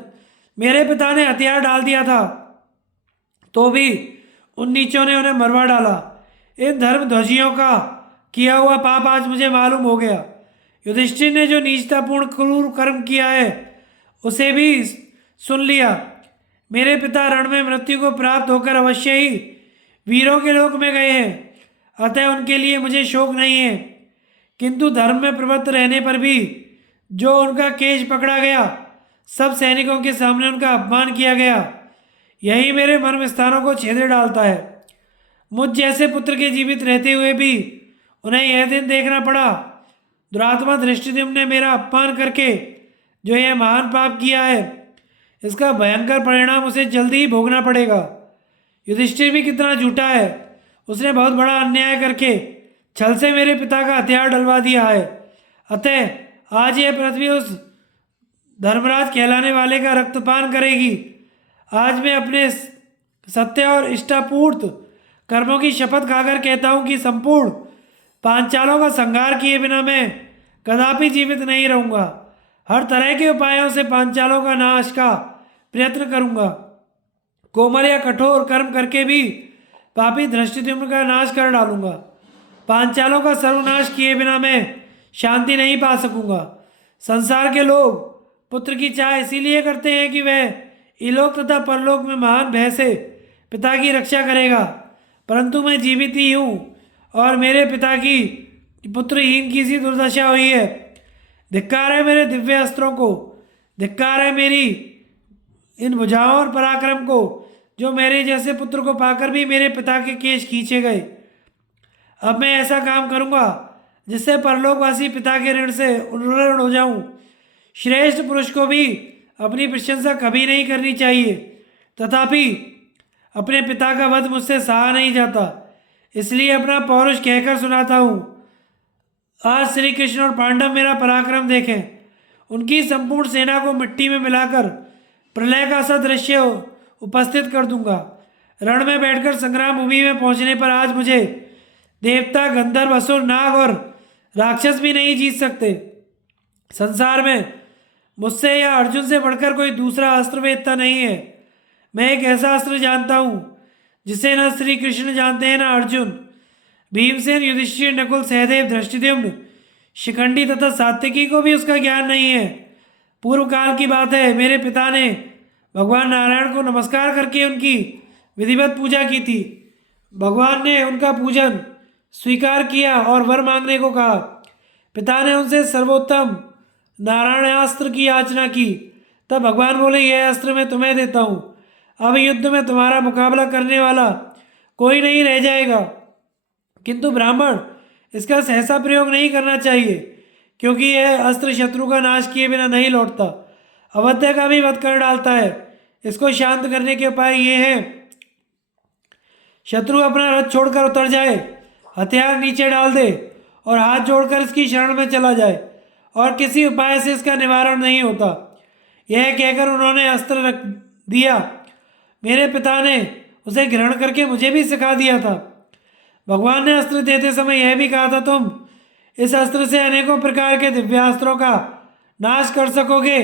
मेरे पिता ने हथियार डाल दिया था, तो भी उन नीचों ने उन्हें मरवा डाला। इन धर्मध्वजियों का किया हुआ पाप आज मुझे मालूम हो गया। युधिष्ठिर ने जो नीचतापूर्ण क्रूर कर्म किया है उसे भी सुन लिया। मेरे पिता रण में मृत्यु को प्राप्त होकर अवश्य ही वीरों के लोक में गए हैं, अतः उनके लिए मुझे शोक नहीं है। किंतु धर्म में प्रवृत्त रहने पर भी जो उनका केश पकड़ा गया, सब सैनिकों के सामने उनका अपमान किया गया, यही मेरे मर्म स्थानों को छेदे डालता है। मुझ जैसे पुत्र के जीवित रहते हुए भी उन्हें यह दिन देखना पड़ा। दुरात्मा धृष्टद्युम्न ने मेरा अपमान करके जो यह महान पाप किया है, इसका भयंकर परिणाम उसे जल्दी ही भोगना पड़ेगा। युधिष्ठिर भी कितना झूठा है। उसने बहुत बड़ा अन्याय करके छल से मेरे पिता का हथियार डलवा दिया है। अतः आज यह पृथ्वी उस धर्मराज कहलाने वाले का रक्तपान करेगी। आज मैं अपने सत्य और इष्टापूर्त कर्मों की शपथ खाकर कहता हूँ कि संपूर्ण पांचालों का संहार किए बिना मैं कदापि जीवित नहीं रहूँगा। हर तरह के उपायों से पांचालों का नाश का प्रयत्न करूँगा। कोमल या कठोर कर्म करके भी पापी धृष्टद्युम्न का नाश कर डालूंगा। पांचालों का सर्वनाश किए बिना मैं शांति नहीं पा सकूंगा। संसार के लोग पुत्र की चाह इसीलिए करते हैं कि वह इलोक तथा परलोक में महान भय से पिता की रक्षा करेगा, परंतु मैं जीवित ही हूँ और मेरे पिता की पुत्रहीन की सी दुर्दशा हुई है। धिक्कार है मेरे दिव्य अस्त्रों को, धिक्कार है मेरी इन भुजाओं और पराक्रम को, जो मेरे जैसे पुत्र को पाकर भी मेरे पिता के केश खींचे गए। अब मैं ऐसा काम करूँगा जिससे परलोकवासी पिता के ऋण से उन्मूलन हो जाऊँ। श्रेष्ठ पुरुष को भी अपनी प्रशंसा कभी नहीं करनी चाहिए, तथापि अपने पिता का वध मुझसे सहा नहीं जाता, इसलिए अपना पौरुष कहकर सुनाता हूँ। आज श्री कृष्ण और पांडव मेरा पराक्रम देखें। उनकी संपूर्ण सेना को मिट्टी में मिलाकर प्रलय का सा दृश्य उपस्थित कर दूंगा। रण में बैठकर संग्राम भूमि में पहुंचने पर आज मुझे देवता, गंधर्व, असुर, नाग और राक्षस भी नहीं जीत सकते। संसार में मुझसे या अर्जुन से बढ़कर कोई दूसरा अस्त्र वेदता नहीं है। मैं एक ऐसा अस्त्र जानता हूँ जिसे न श्री कृष्ण जानते हैं, न अर्जुन। भीमसेन, युधिष्ठिर, नकुल, सहदेव, धृष्टद्युम्न, शिखंडी तथा सात्यकी को भी उसका ज्ञान नहीं है। पूर्व काल की बात है, मेरे पिता ने भगवान नारायण को नमस्कार करके उनकी विधिवत पूजा की थी। भगवान ने उनका पूजन स्वीकार किया और वर मांगने को कहा। पिता ने उनसे सर्वोत्तम नारायणास्त्र की याचना की। तब भगवान बोले, यह अस्त्र मैं तुम्हें देता हूँ। अब युद्ध में तुम्हारा मुकाबला करने वाला कोई नहीं रह जाएगा, किंतु ब्राह्मण इसका सहसा प्रयोग नहीं करना चाहिए, क्योंकि यह अस्त्र शत्रु का नाश किए बिना नहीं लौटता, अवध्य का भी वध कर डालता है। इसको शांत करने के उपाय ये हैं, शत्रु अपना रथ छोड़कर उतर जाए, हथियार नीचे डाल दे और हाथ जोड़कर इसकी शरण में चला जाए, और किसी उपाय से इसका निवारण नहीं होता। यह कहकर उन्होंने अस्त्र रख दिया। मेरे पिता ने उसे ग्रहण करके मुझे भी सिखा दिया था। भगवान ने अस्त्र देते समय यह भी कहा था, तुम इस अस्त्र से अनेकों प्रकार के दिव्यास्त्रों का नाश कर सकोगे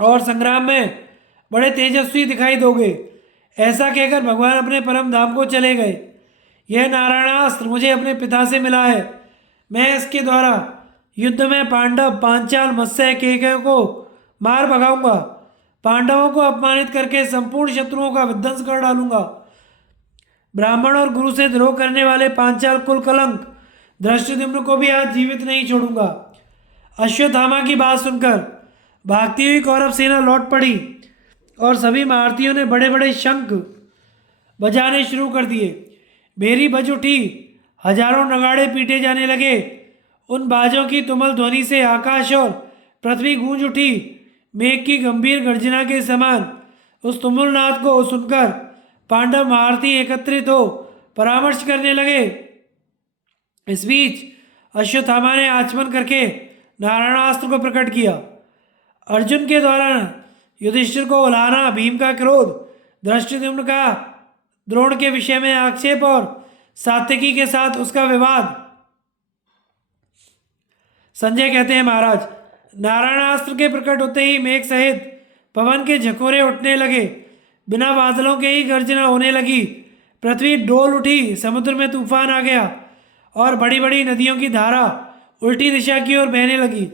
और संग्राम में बड़े तेजस्वी दिखाई दोगे। ऐसा कहकर भगवान अपने परम धाम को चले गए। यह नारायणास्त्र मुझे अपने पिता से मिला है। मैं इसके द्वारा युद्ध में पांडव, पांचाल, मत्स्य, केकय को मार भगाऊंगा। पांडवों को अपमानित करके संपूर्ण शत्रुओं का विध्वंस कर डालूंगा। ब्राह्मण और गुरु से द्रोह करने वाले पांचाल कुल कलंक धृष्टद्युम्न को भी आज जीवित नहीं छोड़ूंगा। अश्वत्थामा की बात सुनकर भागती हुई कौरव सेना लौट पड़ी और सभी महारथियों ने बड़े बड़े शंख बजाने शुरू कर दिए। बेरी बज उठी, हजारों नगाड़े पीटे जाने लगे। उन बाजों की तुमल ध्वनि से आकाश और पृथ्वी गूंज उठी। मेघ की गंभीर गर्जना के समान उस तुमुलनाद को सुनकर पांडव महारथी एकत्रित हो परामर्श करने लगे। इस बीच अश्वत्थामा ने आचमन करके नारायणास्त्र को प्रकट किया। अर्जुन के द्वारा युधिष्ठिर को उलाहना, भीम का क्रोध, धृष्टद्युम्न का द्रोण के विषय में आक्षेप और सात्यकी के साथ उसका विवाद। संजय कहते हैं, महाराज, नारायणास्त्र के प्रकट होते ही मेघ सहित पवन के झकोरे उठने लगे। बिना बादलों के ही गर्जना होने लगी। पृथ्वी डोल उठी, समुद्र में तूफान आ गया और बड़ी बड़ी नदियों की धारा उल्टी दिशा की ओर बहने लगी।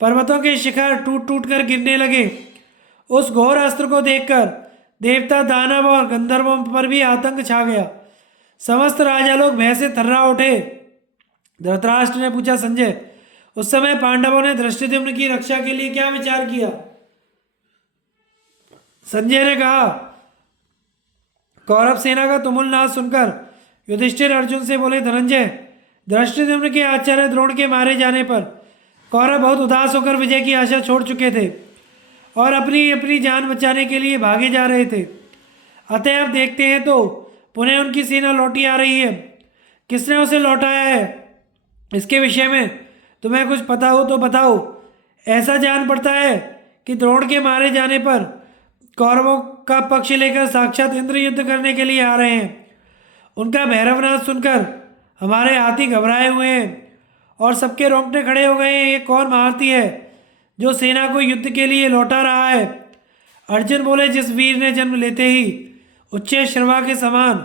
पर्वतों के शिखर टूट टूट कर गिरने लगे। उस घोर अस्त्र को देखकर देवता, दानव और गंधर्वों पर भी आतंक छा गया। समस्त राजा लोग भय से थर्रा उठे। धृतराष्ट्र ने पूछा, संजय, उस समय पांडवों ने धृष्टद्युम्न की रक्षा के लिए क्या विचार किया? संजय ने कहा, कौरव सेना का तुमुल नाद सुनकर युधिष्ठिर अर्जुन से बोले, धनंजय, धृष्टद्युम्न के आचार्य द्रोण के मारे जाने पर कौरव बहुत उदास होकर विजय की आशा छोड़ चुके थे और अपनी अपनी जान बचाने के लिए भागे जा रहे थे। अतः अब देखते हैं तो पुनः उनकी सेना लौटी आ रही है। किसने उसे लौटाया है, इसके विषय में तुम्हें कुछ पता हो तो बताओ। ऐसा जान पड़ता है कि द्रोण के मारे जाने पर कौरवों का पक्ष लेकर साक्षात इंद्र युद्ध करने के लिए आ रहे हैं। उनका भैरवनाद सुनकर हमारे हाथी घबराए हुए हैं और सबके रोंगटे खड़े हो गए हैं। ये कौन महारथी है जो सेना को युद्ध के लिए लौटा रहा है? अर्जुन बोले, जिस वीर ने जन्म लेते ही उच्च श्रवा के समान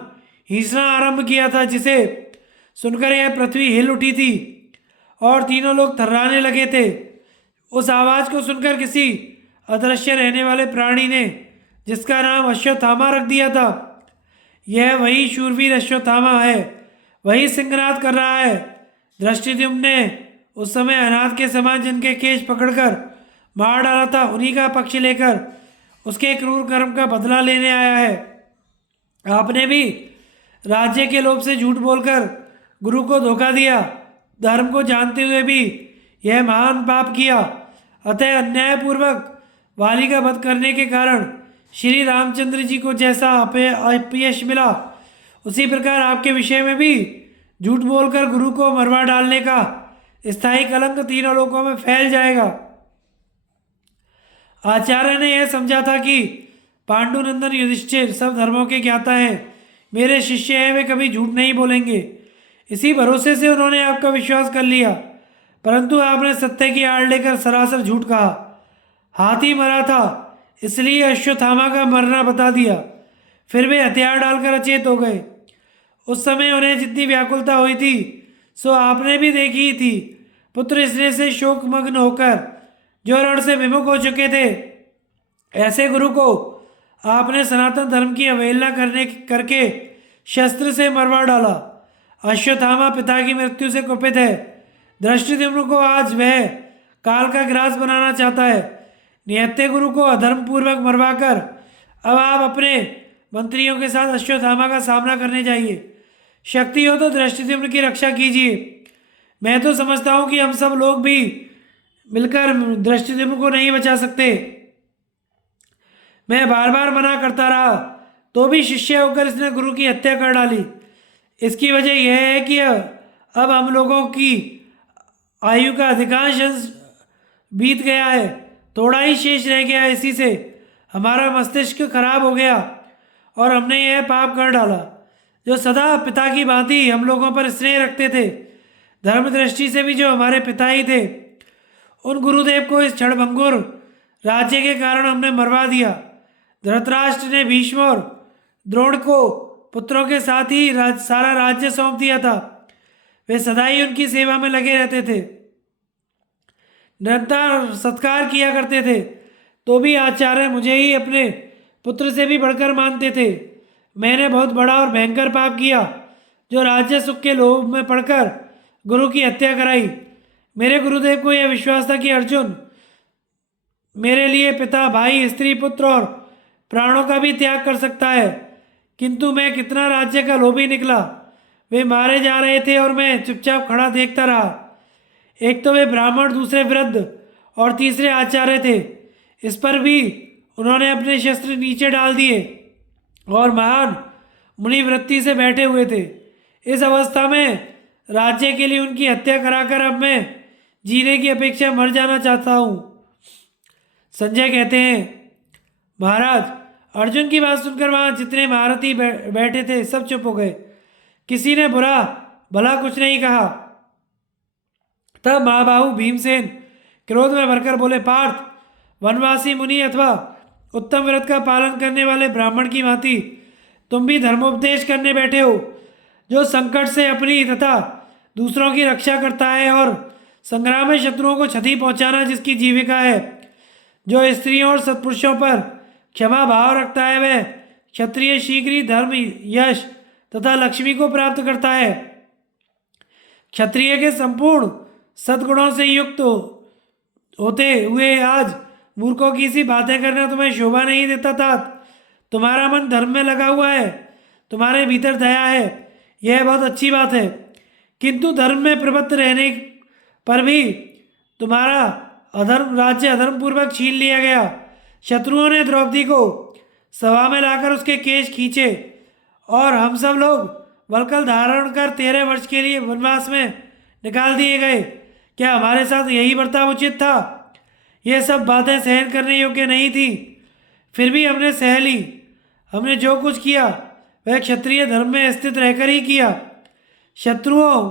हिंसना आरंभ किया था, जिसे सुनकर यह पृथ्वी हिल उठी थी और तीनों लोग थर्राने लगे थे। उस आवाज़ को सुनकर किसी अदृश्य रहने वाले प्राणी ने, जिसका नाम अश्वत्थामा रख दिया था, यह वही शूरवीर अश्वत्थामा है, वही सिंहनाद कर रहा है। धृष्टद्युम्न ने उस समय अनाथ के समान जिनके केश पकड़कर मार डाला था, उन्हीं का पक्ष लेकर उसके क्रूर कर्म का बदला लेने आया है। आपने भी राज्य के लोभ से झूठ बोलकर गुरु को धोखा दिया, धर्म को जानते हुए भी यह महान पाप किया। अतः अन्यायपूर्वक वाली का वध करने के कारण श्री रामचंद्र जी को जैसा अपयश मिला, उसी प्रकार आपके विषय में भी झूठ बोलकर गुरु को मरवा डालने का स्थायी कलंक तीनों लोकों में फैल जाएगा। आचार्य ने यह समझा था कि पांडुनंदन युधिष्ठिर सब धर्मों के ज्ञाता हैं, मेरे शिष्य हैं, वे कभी झूठ नहीं बोलेंगे। इसी भरोसे से उन्होंने आपका विश्वास कर लिया, परंतु आपने सत्य की आड़ लेकर सरासर झूठ कहा। हाथी मरा था इसलिए अश्वत्थामा का मरना बता दिया, फिर वे हथियार डालकर अचेत हो गए। उस समय उन्हें जितनी व्याकुलता हुई थी सो आपने भी देखी ही थी। पुत्र स्नेह से शोकमग्न होकर जो रण से विमुख हो चुके थे, ऐसे गुरु को आपने सनातन धर्म की अवहेलना करके शस्त्र से मरवा डाला। अश्वत्थामा पिता की मृत्यु से कुपित है। धृष्टद्युम्न को आज वह काल का ग्रास बनाना चाहता है। निहत्थे गुरु को अधर्म पूर्वक मरवाकर अब आप अपने मंत्रियों के साथ अश्वत्थामा का सामना करने जाइए। शक्ति हो तो धृष्टद्युम्न की रक्षा कीजिए। मैं तो समझता हूं कि हम सब लोग भी मिलकर धृष्टद्युम्न को नहीं बचा सकते। मैं बार बार मना करता रहा तो भी शिष्य होकर इसने गुरु की हत्या कर डाली। इसकी वजह यह है कि अब हम लोगों की आयु का अधिकांश अंश बीत गया है, थोड़ा ही शेष रह गया। इसी से हमारा मस्तिष्क खराब हो गया और हमने यह पाप कर डाला। जो सदा पिता की भांति हम लोगों पर स्नेह रखते थे, धर्म दृष्टि से भी जो हमारे पिता ही थे, उन गुरुदेव को इस क्षणभंगुर राज्य के कारण हमने मरवा दिया। धृतराष्ट्र ने भीष्म और द्रोण को पुत्रों के साथ ही सारा राज्य सौंप दिया था। वे सदा ही उनकी सेवा में लगे रहते थे, निरंतर सत्कार किया करते थे। तो भी आचार्य मुझे ही अपने पुत्र से भी बढ़कर मानते थे। मैंने बहुत बड़ा और भयंकर पाप किया, जो राज्य सुख के लोभ में पड़कर गुरु की हत्या कराई। मेरे गुरुदेव को यह विश्वास था कि अर्जुन मेरे लिए पिता, भाई, स्त्री, पुत्र और प्राणों का भी त्याग कर सकता है, किंतु मैं कितना राज्य का लोभी निकला। वे मारे जा रहे थे और मैं चुपचाप खड़ा देखता रहा। एक तो वे ब्राह्मण, दूसरे वृद्ध और तीसरे आचार्य थे। इस पर भी उन्होंने अपने शस्त्र नीचे डाल दिए और महान मुनिवृत्ति से बैठे हुए थे। इस अवस्था में राज्य के लिए उनकी हत्या कराकर अब मैं जीने की अपेक्षा मर जाना चाहता हूँ। संजय कहते हैं, महाराज, अर्जुन की बात सुनकर वहां जितने महारथी बैठे थे सब चुप हो गए। किसी ने बुरा भला कुछ नहीं कहा। तब महाबाहु भीमसेन क्रोध में भरकर बोले, पार्थ, वनवासी मुनि अथवा उत्तम व्रत का पालन करने वाले ब्राह्मण की भांति तुम भी धर्मोपदेश करने बैठे हो। जो संकट से अपनी तथा दूसरों की रक्षा करता है और संग्राम में शत्रुओं को क्षति पहुंचाना जिसकी जीविका है, जो स्त्रियों और सत्पुरुषों पर क्षमा भाव रखता है, वह क्षत्रिय शीघ्र ही धर्म, यश तथा लक्ष्मी को प्राप्त करता है। क्षत्रिय के संपूर्ण सद्गुणों से युक्त होते हुए आज मूर्खों की सी बातें करना तुम्हें शोभा नहीं देता। तात, तुम्हारा मन धर्म में लगा हुआ है, तुम्हारे भीतर दया है, यह बहुत अच्छी बात है, किंतु धर्म में प्रवृत्त रहने पर भी तुम्हारा राज्य अधर्म पूर्वक छीन लिया गया। शत्रुओं ने द्रौपदी को सभा में लाकर उसके केश खींचे और हम सब लोग वल्कल धारण कर 13 वर्ष के लिए वनवास में निकाल दिए गए। क्या हमारे साथ यही बर्ताव उचित था? ये सब बातें सहन करने योग्य नहीं थी, फिर भी हमने सह ली। हमने जो कुछ किया वह क्षत्रिय धर्म में स्थित रहकर ही किया। शत्रुओं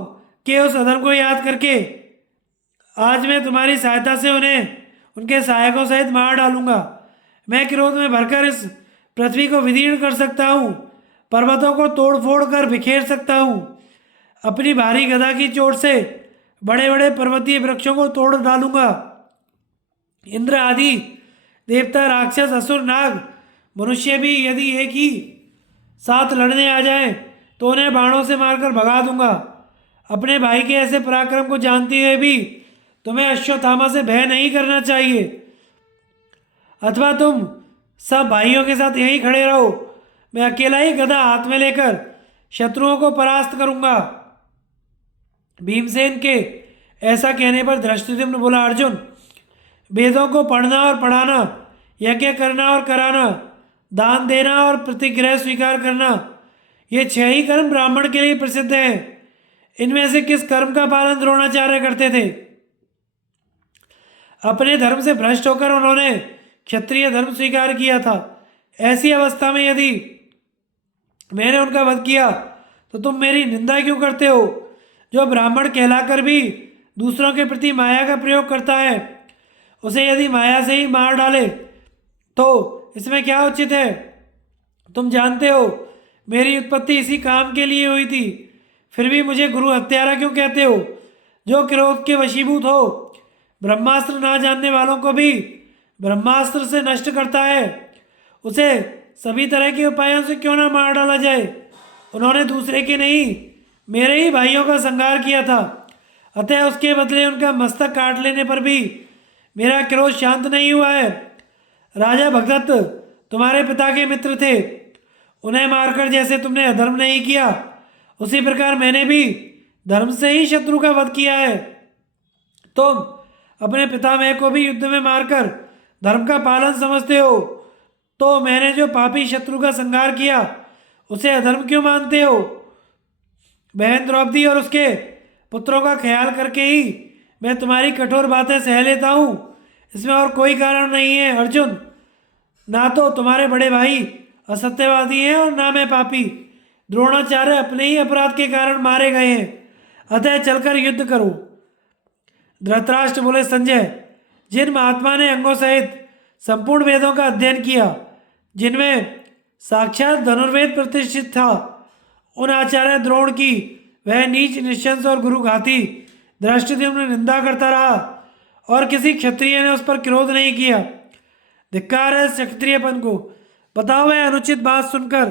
के उस अधर्म को याद करके आज मैं तुम्हारी सहायता से उन्हें उनके सहायकों सहित मार डालूंगा। मैं क्रोध में भरकर इस पृथ्वी को विदीर्ण कर सकता हूँ, पर्वतों को तोड़ फोड़ कर बिखेर सकता हूँ, अपनी भारी गदा की चोट से बड़े बड़े पर्वतीय वृक्षों को तोड़ डालूंगा। इंद्र आदि देवता, राक्षस, असुर, नाग, मनुष्य भी यदि एक ही साथ लड़ने आ जाएं तो उन्हें बाणों से मारकर भगा दूंगा। अपने भाई के ऐसे पराक्रम को जानते हुए भी तुम्हें अश्वत्थामा से भय नहीं करना चाहिए, अथवा तुम सब भाइयों के साथ यहीं खड़े रहो। मैं अकेला ही गदा हाथ में लेकर शत्रुओं को परास्त करूंगा। भीमसेन के ऐसा कहने पर धृष्टद्युम्न बोला, अर्जुन, वेदों को पढ़ना और पढ़ाना, यज्ञ करना और कराना, दान देना और प्रतिग्रह स्वीकार करना, ये 6 ही कर्म ब्राह्मण के लिए प्रसिद्ध हैं। इनमें से किस कर्म का पालन द्रोणाचार्य करते थे? अपने धर्म से भ्रष्ट होकर उन्होंने क्षत्रिय धर्म स्वीकार किया था। ऐसी अवस्था में यदि मैंने उनका वध किया तो तुम मेरी निंदा क्यों करते हो? जो ब्राह्मण कहलाकर भी दूसरों के प्रति माया का प्रयोग करता है, उसे यदि माया से ही मार डाले तो इसमें क्या उचित है? तुम जानते हो मेरी उत्पत्ति इसी काम के लिए हुई थी, फिर भी मुझे गुरु हत्यारा क्यों कहते हो? जो क्रोध के वशीभूत हो, ब्रह्मास्त्र ना जानने वालों को भी ब्रह्मास्त्र से नष्ट करता है, उसे सभी तरह के उपायों से क्यों ना मार डाला जाए? उन्होंने दूसरे के नहीं, मेरे ही भाइयों का संहार किया था, अतः उसके बदले उनका मस्तक काट लेने पर भी मेरा क्रोध शांत नहीं हुआ है। राजा भगदत्त तुम्हारे पिता के मित्र थे, उन्हें मारकर जैसे तुमने अधर्म नहीं किया, उसी प्रकार मैंने भी धर्म से ही शत्रु का वध किया है। तुम अपने पितामह को भी युद्ध में मारकर धर्म का पालन समझते हो, तो मैंने जो पापी शत्रु का संहार किया उसे अधर्म क्यों मानते हो? बहन द्रौपदी और उसके पुत्रों का ख्याल करके ही मैं तुम्हारी कठोर बातें सह लेता हूँ, इसमें और कोई कारण नहीं है। अर्जुन, ना तो तुम्हारे बड़े भाई असत्यवादी हैं और ना मैं पापी। द्रोणाचार्य अपने ही अपराध के कारण मारे गए हैं, अतः चलकर युद्ध करो। धृतराष्ट्र बोले, संजय, जिन महात्मा ने अंगों सहित संपूर्ण वेदों का अध्ययन किया, जिनमें साक्षात धनुर्वेद प्रतिष्ठित था, उन आचार्य द्रोण की वह नीच निशंस और गुरुघाती धृष्टद्युम्न निंदा करता रहा और किसी क्षत्रिय ने उस पर क्रोध नहीं किया। धिक्कार है क्षत्रियपन को। बताओ, वह अनुचित बात सुनकर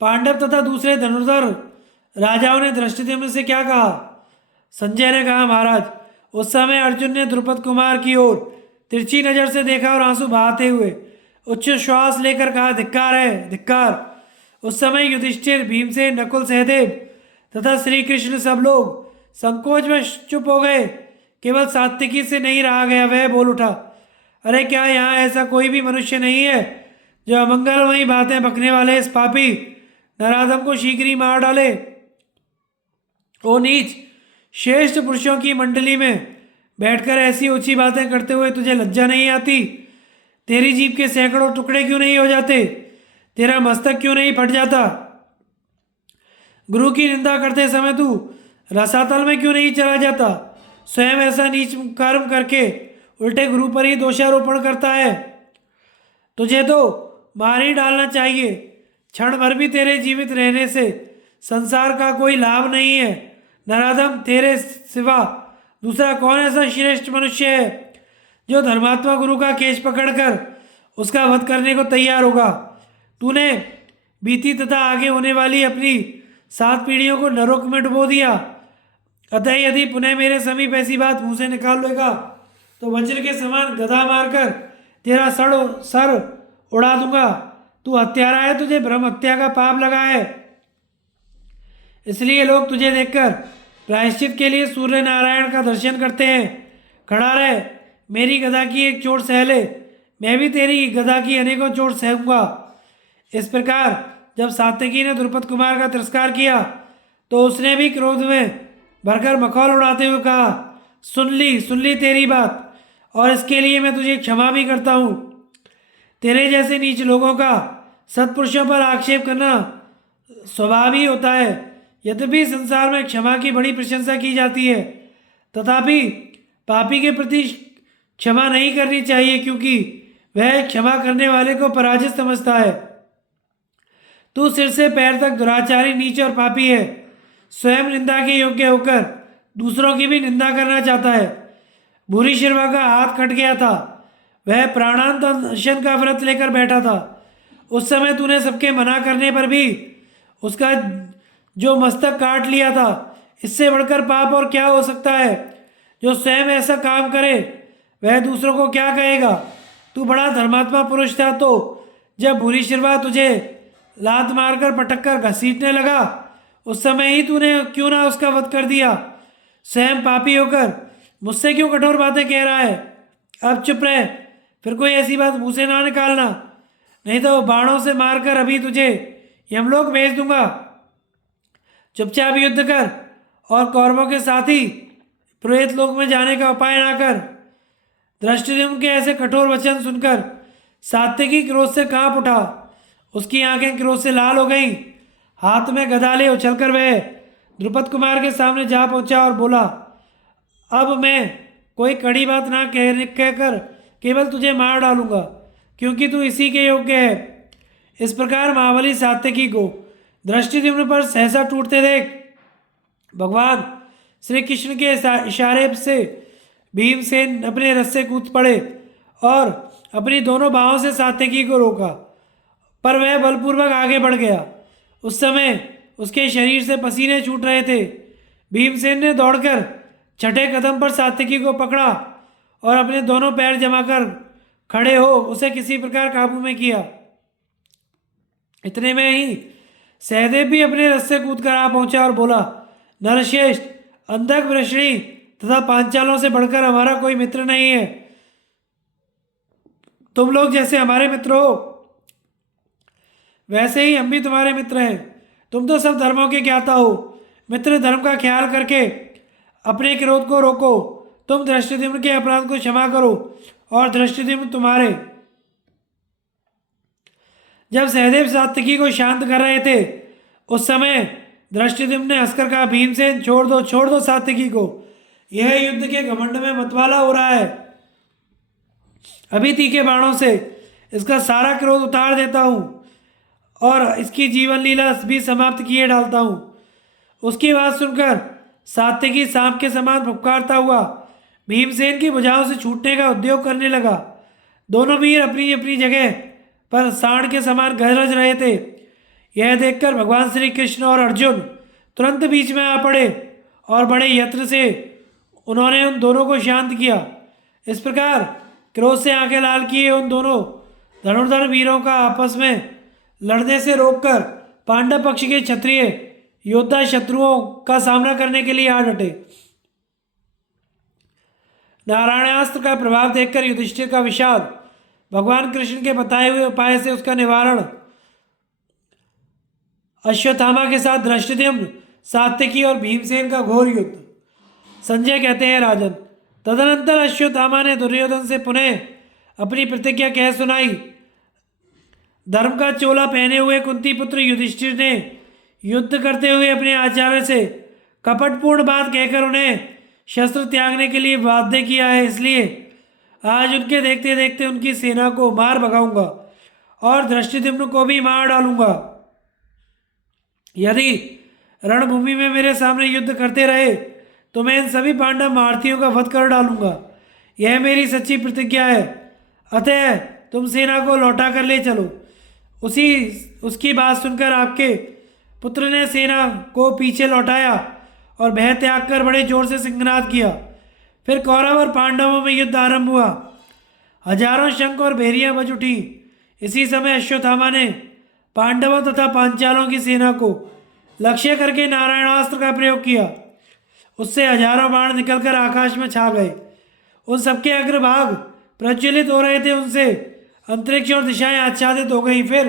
पांडव तथा दूसरे धनुर्धर राजाओं ने धृष्टद्युम्न से क्या कहा? संजय ने कहा, महाराज, उस समय अर्जुन ने द्रुपद कुमार की ओर तिरछी नजर से देखा और आंसू बहाते हुए उच्च श्वास लेकर कहा, धिक्कार है, धिक्कार। उस समय युधिष्ठिर, भीमसेन, नकुल, सहदेव तथा श्री कृष्ण सब लोग संकोच में चुप हो गए। केवल सात्विकी से नहीं रहा गया, वह बोल उठा, अरे क्या यहाँ ऐसा कोई भी मनुष्य नहीं है जो अमंगलमयी बातें बकने वाले इस पापी नराधम को शीघ्र ही मार डाले? ओ नीच, श्रेष्ठ पुरुषों की मंडली में बैठकर ऐसी ऊंची बातें करते हुए तुझे लज्जा नहीं आती? तेरी जीभ के सैकड़ों टुकड़े क्यों नहीं हो जाते? तेरा मस्तक क्यों नहीं फट जाता? गुरु की निंदा करते समय तू रसातल में क्यों नहीं चला जाता? स्वयं ऐसा नीच कर्म करके उल्टे गुरु पर ही दोषारोपण करता है। तुझे तो मार ही डालना चाहिए। क्षण भर भी तेरे जीवित रहने से संसार का कोई लाभ नहीं है। नराधम, तेरे सिवा दूसरा कौन ऐसा श्रेष्ठ मनुष्य है जो धर्मात्मा गुरु का केश पकड़कर उसका वध करने को तैयार होगा? तूने बीती तथा आगे होने वाली अपनी 7 पीढ़ियों को नरक में डुबो दिया, अतः यदि पुनः मेरे समीप ऐसी बात मुंह से निकाल लेगा तो वज्र के समान गदा मारकर तेरा सर उड़ा दूंगा। तू हत्यारा है, तुझे ब्रह्म हत्या का पाप लगा है, इसलिए लोग तुझे देखकर प्रायश्चित के लिए सूर्य नारायण का दर्शन करते हैं। खड़ा रह, मेरी गदा की एक चोट सह ले, मैं भी तेरी गदा की अनेकों चोट सहूंगा। इस प्रकार जब सात्यकी ने द्रुपद कुमार का तिरस्कार किया तो उसने भी क्रोध में भरकर मखौल उड़ाते हुए कहा, सुन ली तेरी बात, और इसके लिए मैं तुझे क्षमा भी करता हूँ। तेरे जैसे नीच लोगों का सत्पुरुषों पर आक्षेप करना स्वभाव ही होता है। यद्यपि संसार में क्षमा की बड़ी प्रशंसा की जाती है, तथापि पापी के प्रति क्षमा नहीं करनी चाहिए, क्योंकि वह क्षमा करने वाले को पराजित समझता है। तू सिर से पैर तक दुराचारी, नीच और पापी है। स्वयं निंदा के योग्य होकर दूसरों की भी निंदा करना चाहता है। भूरिश्रवा का हाथ कट गया था, वह प्राणांतन का व्रत लेकर बैठा था। उस समय तूने सबके मना करने पर भी उसका जो मस्तक काट लिया था। इससे बढ़कर पाप और क्या हो सकता है? जो स्वयं ऐसा काम करे वह दूसरों को क्या कहेगा? तू बड़ा धर्मात्मा पुरुष था, तो जब भूरिश्रवा तुझे लात मारकर पटक कर घसीटने लगा, उस समय ही तूने क्यों ना उसका वध कर दिया? स्वयं पापी होकर मुझसे क्यों कठोर बातें कह रहा है? अब चुप रह, फिर कोई ऐसी बात मुंह से ना निकालना, नहीं तो बाणों से मारकर अभी तुझे यमलोक भेज दूंगा। चुपचाप युद्ध कर और कौरवों के साथ ही प्रेत लोक में जाने का उपाय ना कर। धृष्टद्युम्न के ऐसे कठोर वचन सुनकर सात्यकी क्रोध से कांप उठा। उसकी आंखें क्रोध से लाल हो गईं। हाथ में गदा ले उछलकर वह द्रुपद कुमार के सामने जा पहुंचा और बोला, अब मैं कोई कड़ी बात ना कहकर केवल तुझे मार डालूंगा, क्योंकि तू इसी के योग्य है। इस प्रकार महाबली सात्यकी को धृष्टद्युम्न पर सहसा टूटते देख भगवान श्री कृष्ण के इशारे से भीमसेन अपने रथ से कूद पड़े और अपनी दोनों बाहों से सात्यकी को रोका, पर वह बलपूर्वक आगे बढ़ गया। उस समय उसके शरीर से पसीने छूट रहे थे। भीमसेन ने दौड़कर छठे कदम पर सात्यकी को पकड़ा और अपने दोनों पैर जमाकर खड़े हो उसे किसी प्रकार काबू में किया। इतने में ही सहदेव भी अपने रथ से कूदकर आ पहुंचा और बोला, नरश्रेष्ठ, अंधक, वृषणी तथा पांचालों से बढ़कर हमारा कोई मित्र नहीं है। तुम लोग जैसे हमारे मित्र हो वैसे ही हम भी तुम्हारे मित्र हैं। तुम तो सब धर्मों के ज्ञाता हो। मित्र धर्म का ख्याल करके अपने क्रोध को रोको। तुम धृष्टद्युम्न के अपराध को क्षमा करो और धृष्टद्युम्न तुम्हारे। जब सहदेव सात्यकी को शांत कर रहे थे उस समय धृष्टद्युम्न ने हंसकर कहा, भीमसेन, छोड़ दो सात्यकी को। यह युद्ध के घमंड में मतवाला हो रहा है। अभी तीखे बाणों से इसका सारा क्रोध उतार देता हूं और इसकी जीवन लीला भी समाप्त किए डालता हूं। उसकी बात सुनकर सात्यकी सांप के समान फुफकारता हुआ भीमसेन की भुजाओं से छूटने का उद्योग करने लगा। दोनों वीर अपनी अपनी जगह पर सांड के समान गरज रहे थे। यह देखकर भगवान श्री कृष्ण और अर्जुन तुरंत बीच में आ पड़े और बड़े यत्न से उन्होंने उन दोनों को शांत किया। इस प्रकार क्रोध से आंखें लाल किए उन दोनों धनुर्धर वीरों का आपस में लड़ने से रोककर पांडव पक्ष के क्षत्रिय योद्धा शत्रुओं का सामना करने के लिए आ डटे। नारायणास्त्र का प्रभाव देखकर युधिष्ठिर का विषाद, भगवान कृष्ण के बताए हुए उपाय से उसका निवारण, अश्वत्थामा के साथ धृष्टद्युम्न, सात्यकी और भीमसेन का घोर युद्ध। संजय कहते हैं, राजन, तदनंतर अश्वत्थामा ने दुर्योधन से पुनः अपनी प्रतिज्ञा कह सुनाई। धर्म का चोला पहने हुए कुंती पुत्र युधिष्ठिर ने युद्ध करते हुए अपने आचार्य से कपटपूर्ण बात कहकर उन्हें शस्त्र त्यागने के लिए बाध्य किया है। इसलिए आज उनके देखते देखते उनकी सेना को मार भगाऊंगा और धृष्टद्युम्न को भी मार डालूंगा। यदि रणभूमि में मेरे सामने युद्ध करते रहे तो मैं इन सभी पांडव महारथियों का वध कर डालूंगा। यह मेरी सच्ची प्रतिज्ञा है। अतः तुम सेना को लौटा कर ले चलो। उसकी बात सुनकर आपके पुत्र ने सेना को पीछे लौटाया और भय त्याग कर बड़े जोर से सिंहनाद किया। फिर कौरव और पांडवों में युद्ध आरंभ हुआ। हजारों शंख और भेरियां बज उठी। इसी समय अश्वत्थामा ने पांडवों तथा पांचालों की सेना को लक्ष्य करके नारायणास्त्र का प्रयोग किया। उससे हजारों बाण निकलकर आकाश में छा गए। उन सबके अग्रभाग प्रज्वलित हो रहे थे। उनसे अंतरिक्ष और दिशाएं आच्छादित हो गई। फिर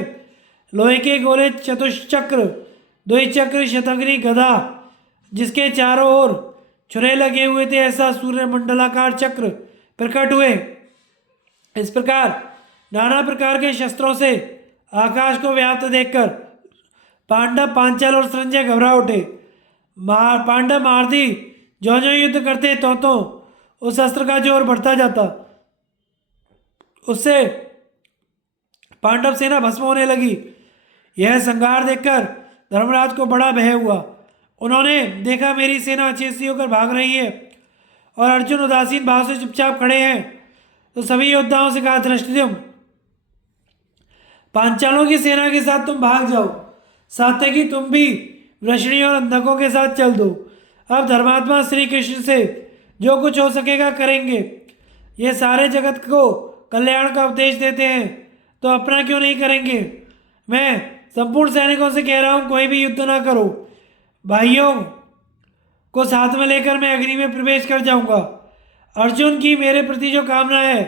लोहे के गोले, चतुष्चक्र, द्विचक्र, शतग्नि, गदा जिसके चारों ओर छुरे लगे हुए थे, ऐसा सूर्य मंडलाकार चक्र प्रकट हुए। इस प्रकार नाना प्रकार के शस्त्रों से आकाश को व्याप्त देखकर पांडव, पांचाल और संजय घबरा उठे। पांडव महारथी जो जो युद्ध करते तो उस अस्त्र का जोर बढ़ता जाता। उससे पांडव सेना भस्म होने लगी। यह संहार देखकर धर्मराज को बड़ा भय हुआ। उन्होंने देखा मेरी सेना अचेती होकर भाग रही है और अर्जुन उदासीन भाव से चुपचाप खड़े हैं, तो सभी योद्धाओं से कहा, धृष्टद्युम्न, पांचालों की सेना के साथ तुम भाग जाओ। सात्यकी, तुम भी वृषणी और अंधकों के साथ चल दो। अब धर्मात्मा श्री कृष्ण से जो कुछ हो सकेगा करेंगे। ये सारे जगत को कल्याण का उपदेश देते हैं तो अपना क्यों नहीं करेंगे। मैं संपूर्ण सैनिकों से कह रहा हूँ, कोई भी युद्ध ना करो। भाइयों को साथ में लेकर मैं अग्नि में प्रवेश कर जाऊंगा। अर्जुन की मेरे प्रति जो कामना है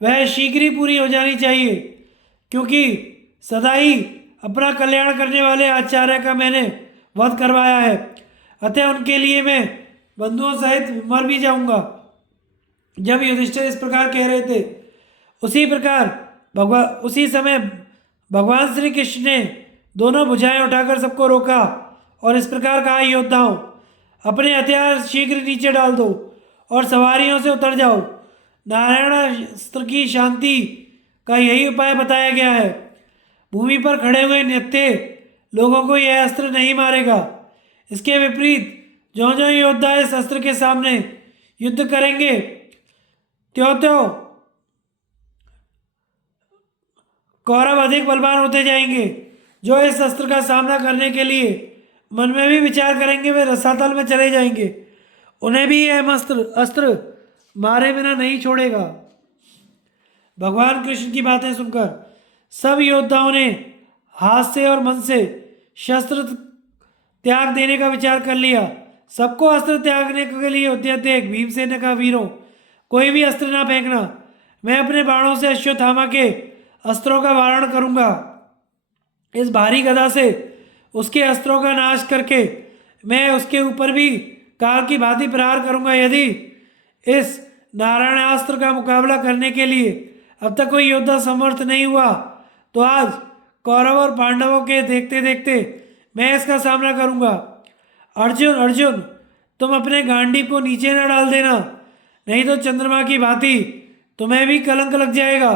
वह शीघ्र ही पूरी हो जानी चाहिए, क्योंकि सदा ही अपना कल्याण करने वाले आचार्य का मैंने वध करवाया है। अतः उनके लिए मैं बंधुओं सहित मर भी जाऊंगा। जब युधिष्ठिर इस प्रकार कह रहे थे, उसी समय भगवान श्री कृष्ण ने दोनों भुजाएं उठाकर सबको रोका और इस प्रकार कहा, योद्धाओं, अपने हथियार शीघ्र नीचे डाल दो और सवारियों से उतर जाओ। नारायण अस्त्र की शांति का यही उपाय बताया गया है। भूमि पर खड़े हुए नित्य लोगों को यह अस्त्र नहीं मारेगा। इसके विपरीत जो जो योद्धा इस अस्त्र के सामने युद्ध करेंगे, त्यों त्यों कौरव अधिक बलवान होते जाएंगे। जो इस अस्त्र का सामना करने के लिए मन में भी विचार करेंगे, वे रसातल में चले जाएंगे। उन्हें भी यह अस्त्र मारे बिना नहीं छोड़ेगा। भगवान कृष्ण की बातें सुनकर सब योद्धाओं ने हाथ से और मन से शस्त्र त्याग देने का विचार कर लिया। सबको अस्त्र त्यागने के लिए उद्यत देख भीमसेन ने कहा, वीरों, कोई भी अस्त्र ना फेंकना। मैं अपने बाणों से अश्वत्थामा के अस्त्रों का वारण करूंगा। इस भारी गदा से उसके अस्त्रों का नाश करके मैं उसके ऊपर भी काल की भांति प्रहार करूंगा। यदि इस नारायणास्त्र का मुकाबला करने के लिए अब तक कोई योद्धा समर्थ नहीं हुआ, तो आज कौरव और पांडवों के देखते देखते मैं इसका सामना करूंगा। अर्जुन, अर्जुन, तुम अपने गांडीव को नीचे न डाल देना, नहीं तो चंद्रमा की भांति तुम्हें भी कलंक लग जाएगा,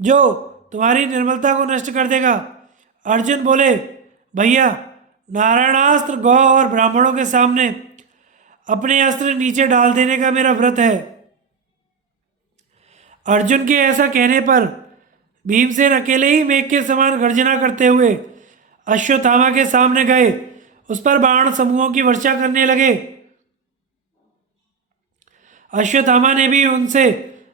जो तुम्हारी निर्मलता को नष्ट कर देगा। अर्जुन बोले, भैया, नारायणास्त्र गौ और ब्राह्मणों के सामने अपने अस्त्र नीचे डाल देने का मेरा व्रत है। अर्जुन के ऐसा कहने पर भीमसेन अकेले ही मेघ के समान गर्जना करते हुए अश्वत्थामा के सामने गए, उस पर बाण समूहों की वर्षा करने लगे। अश्वत्थामा ने भी उनसे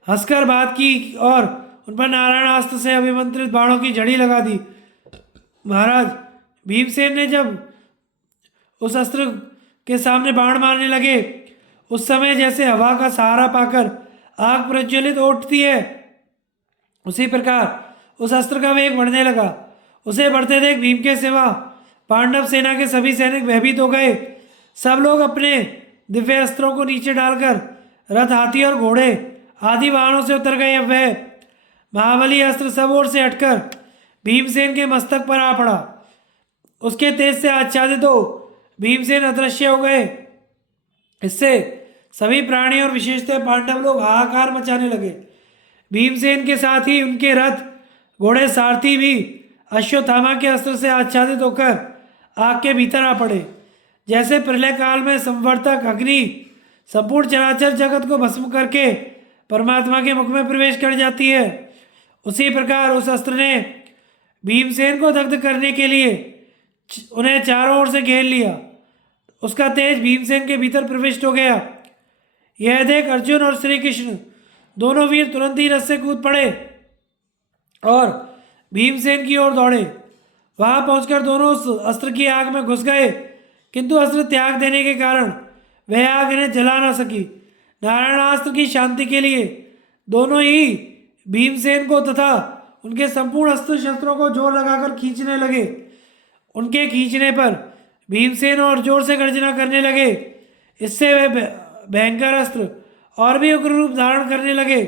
हंसकर बात की और उन पर नारायणास्त्र से अभिमंत्रित बाणों की झड़ी लगा दी। महाराज, भीमसेन ने जब उस अस्त्र के सामने बाण मारने लगे, उस समय जैसे हवा का सहारा पाकर आग प्रज्वलित उठती है, उसी प्रकार उस अस्त्र का वेग बढ़ने लगा। उसे बढ़ते देख भीम के सिवा पांडव सेना के सभी सैनिक भयभीत हो गए। सब लोग अपने दिव्य अस्त्रों को नीचे डालकर रथ, हाथी और घोड़े आदि वाहनों से उतर गए। अब वह महाबली अस्त्र सब ओर से हटकर भीमसेन के मस्तक पर आ पड़ा। उसके तेज से आच्छादित हो भीमसेन अदृश्य हो गए। इससे सभी प्राणी और विशेषतः पांडव लोग हाहाकार मचाने लगे। भीमसेन के साथ ही उनके रथ, घोड़े, सारथी भी अश्वत्थामा के अस्त्र से आच्छादित होकर आग के भीतर आ पड़े। जैसे प्रलय काल में संवर्तक अग्नि संपूर्ण चराचर जगत को भस्म करके परमात्मा के मुख में प्रवेश कर जाती है, उसी प्रकार उस अस्त्र ने भीमसेन को दग्ध करने के लिए उन्हें चारों ओर से घेर लिया। उसका तेज भीमसेन के भीतर प्रविष्ट हो गया। यह देख अर्जुन और श्री कृष्ण दोनों वीर तुरंत ही रथ से कूद पड़े और भीमसेन की ओर दौड़े। वहां पहुंचकर दोनों उस अस्त्र की आग में घुस गए, किंतु अस्त्र त्याग देने के कारण वह आग इन्हें जला ना सकी। नारायणास्त्र की शांति के लिए दोनों ही भीमसेन को तथा उनके संपूर्ण अस्त्र शस्त्रों को जोर लगाकर खींचने लगे। उनके खींचने पर भीमसेन और जोर से गर्जना करने लगे। इससे वे भयंकर अस्त्र और भी उग्र रूप धारण करने लगे।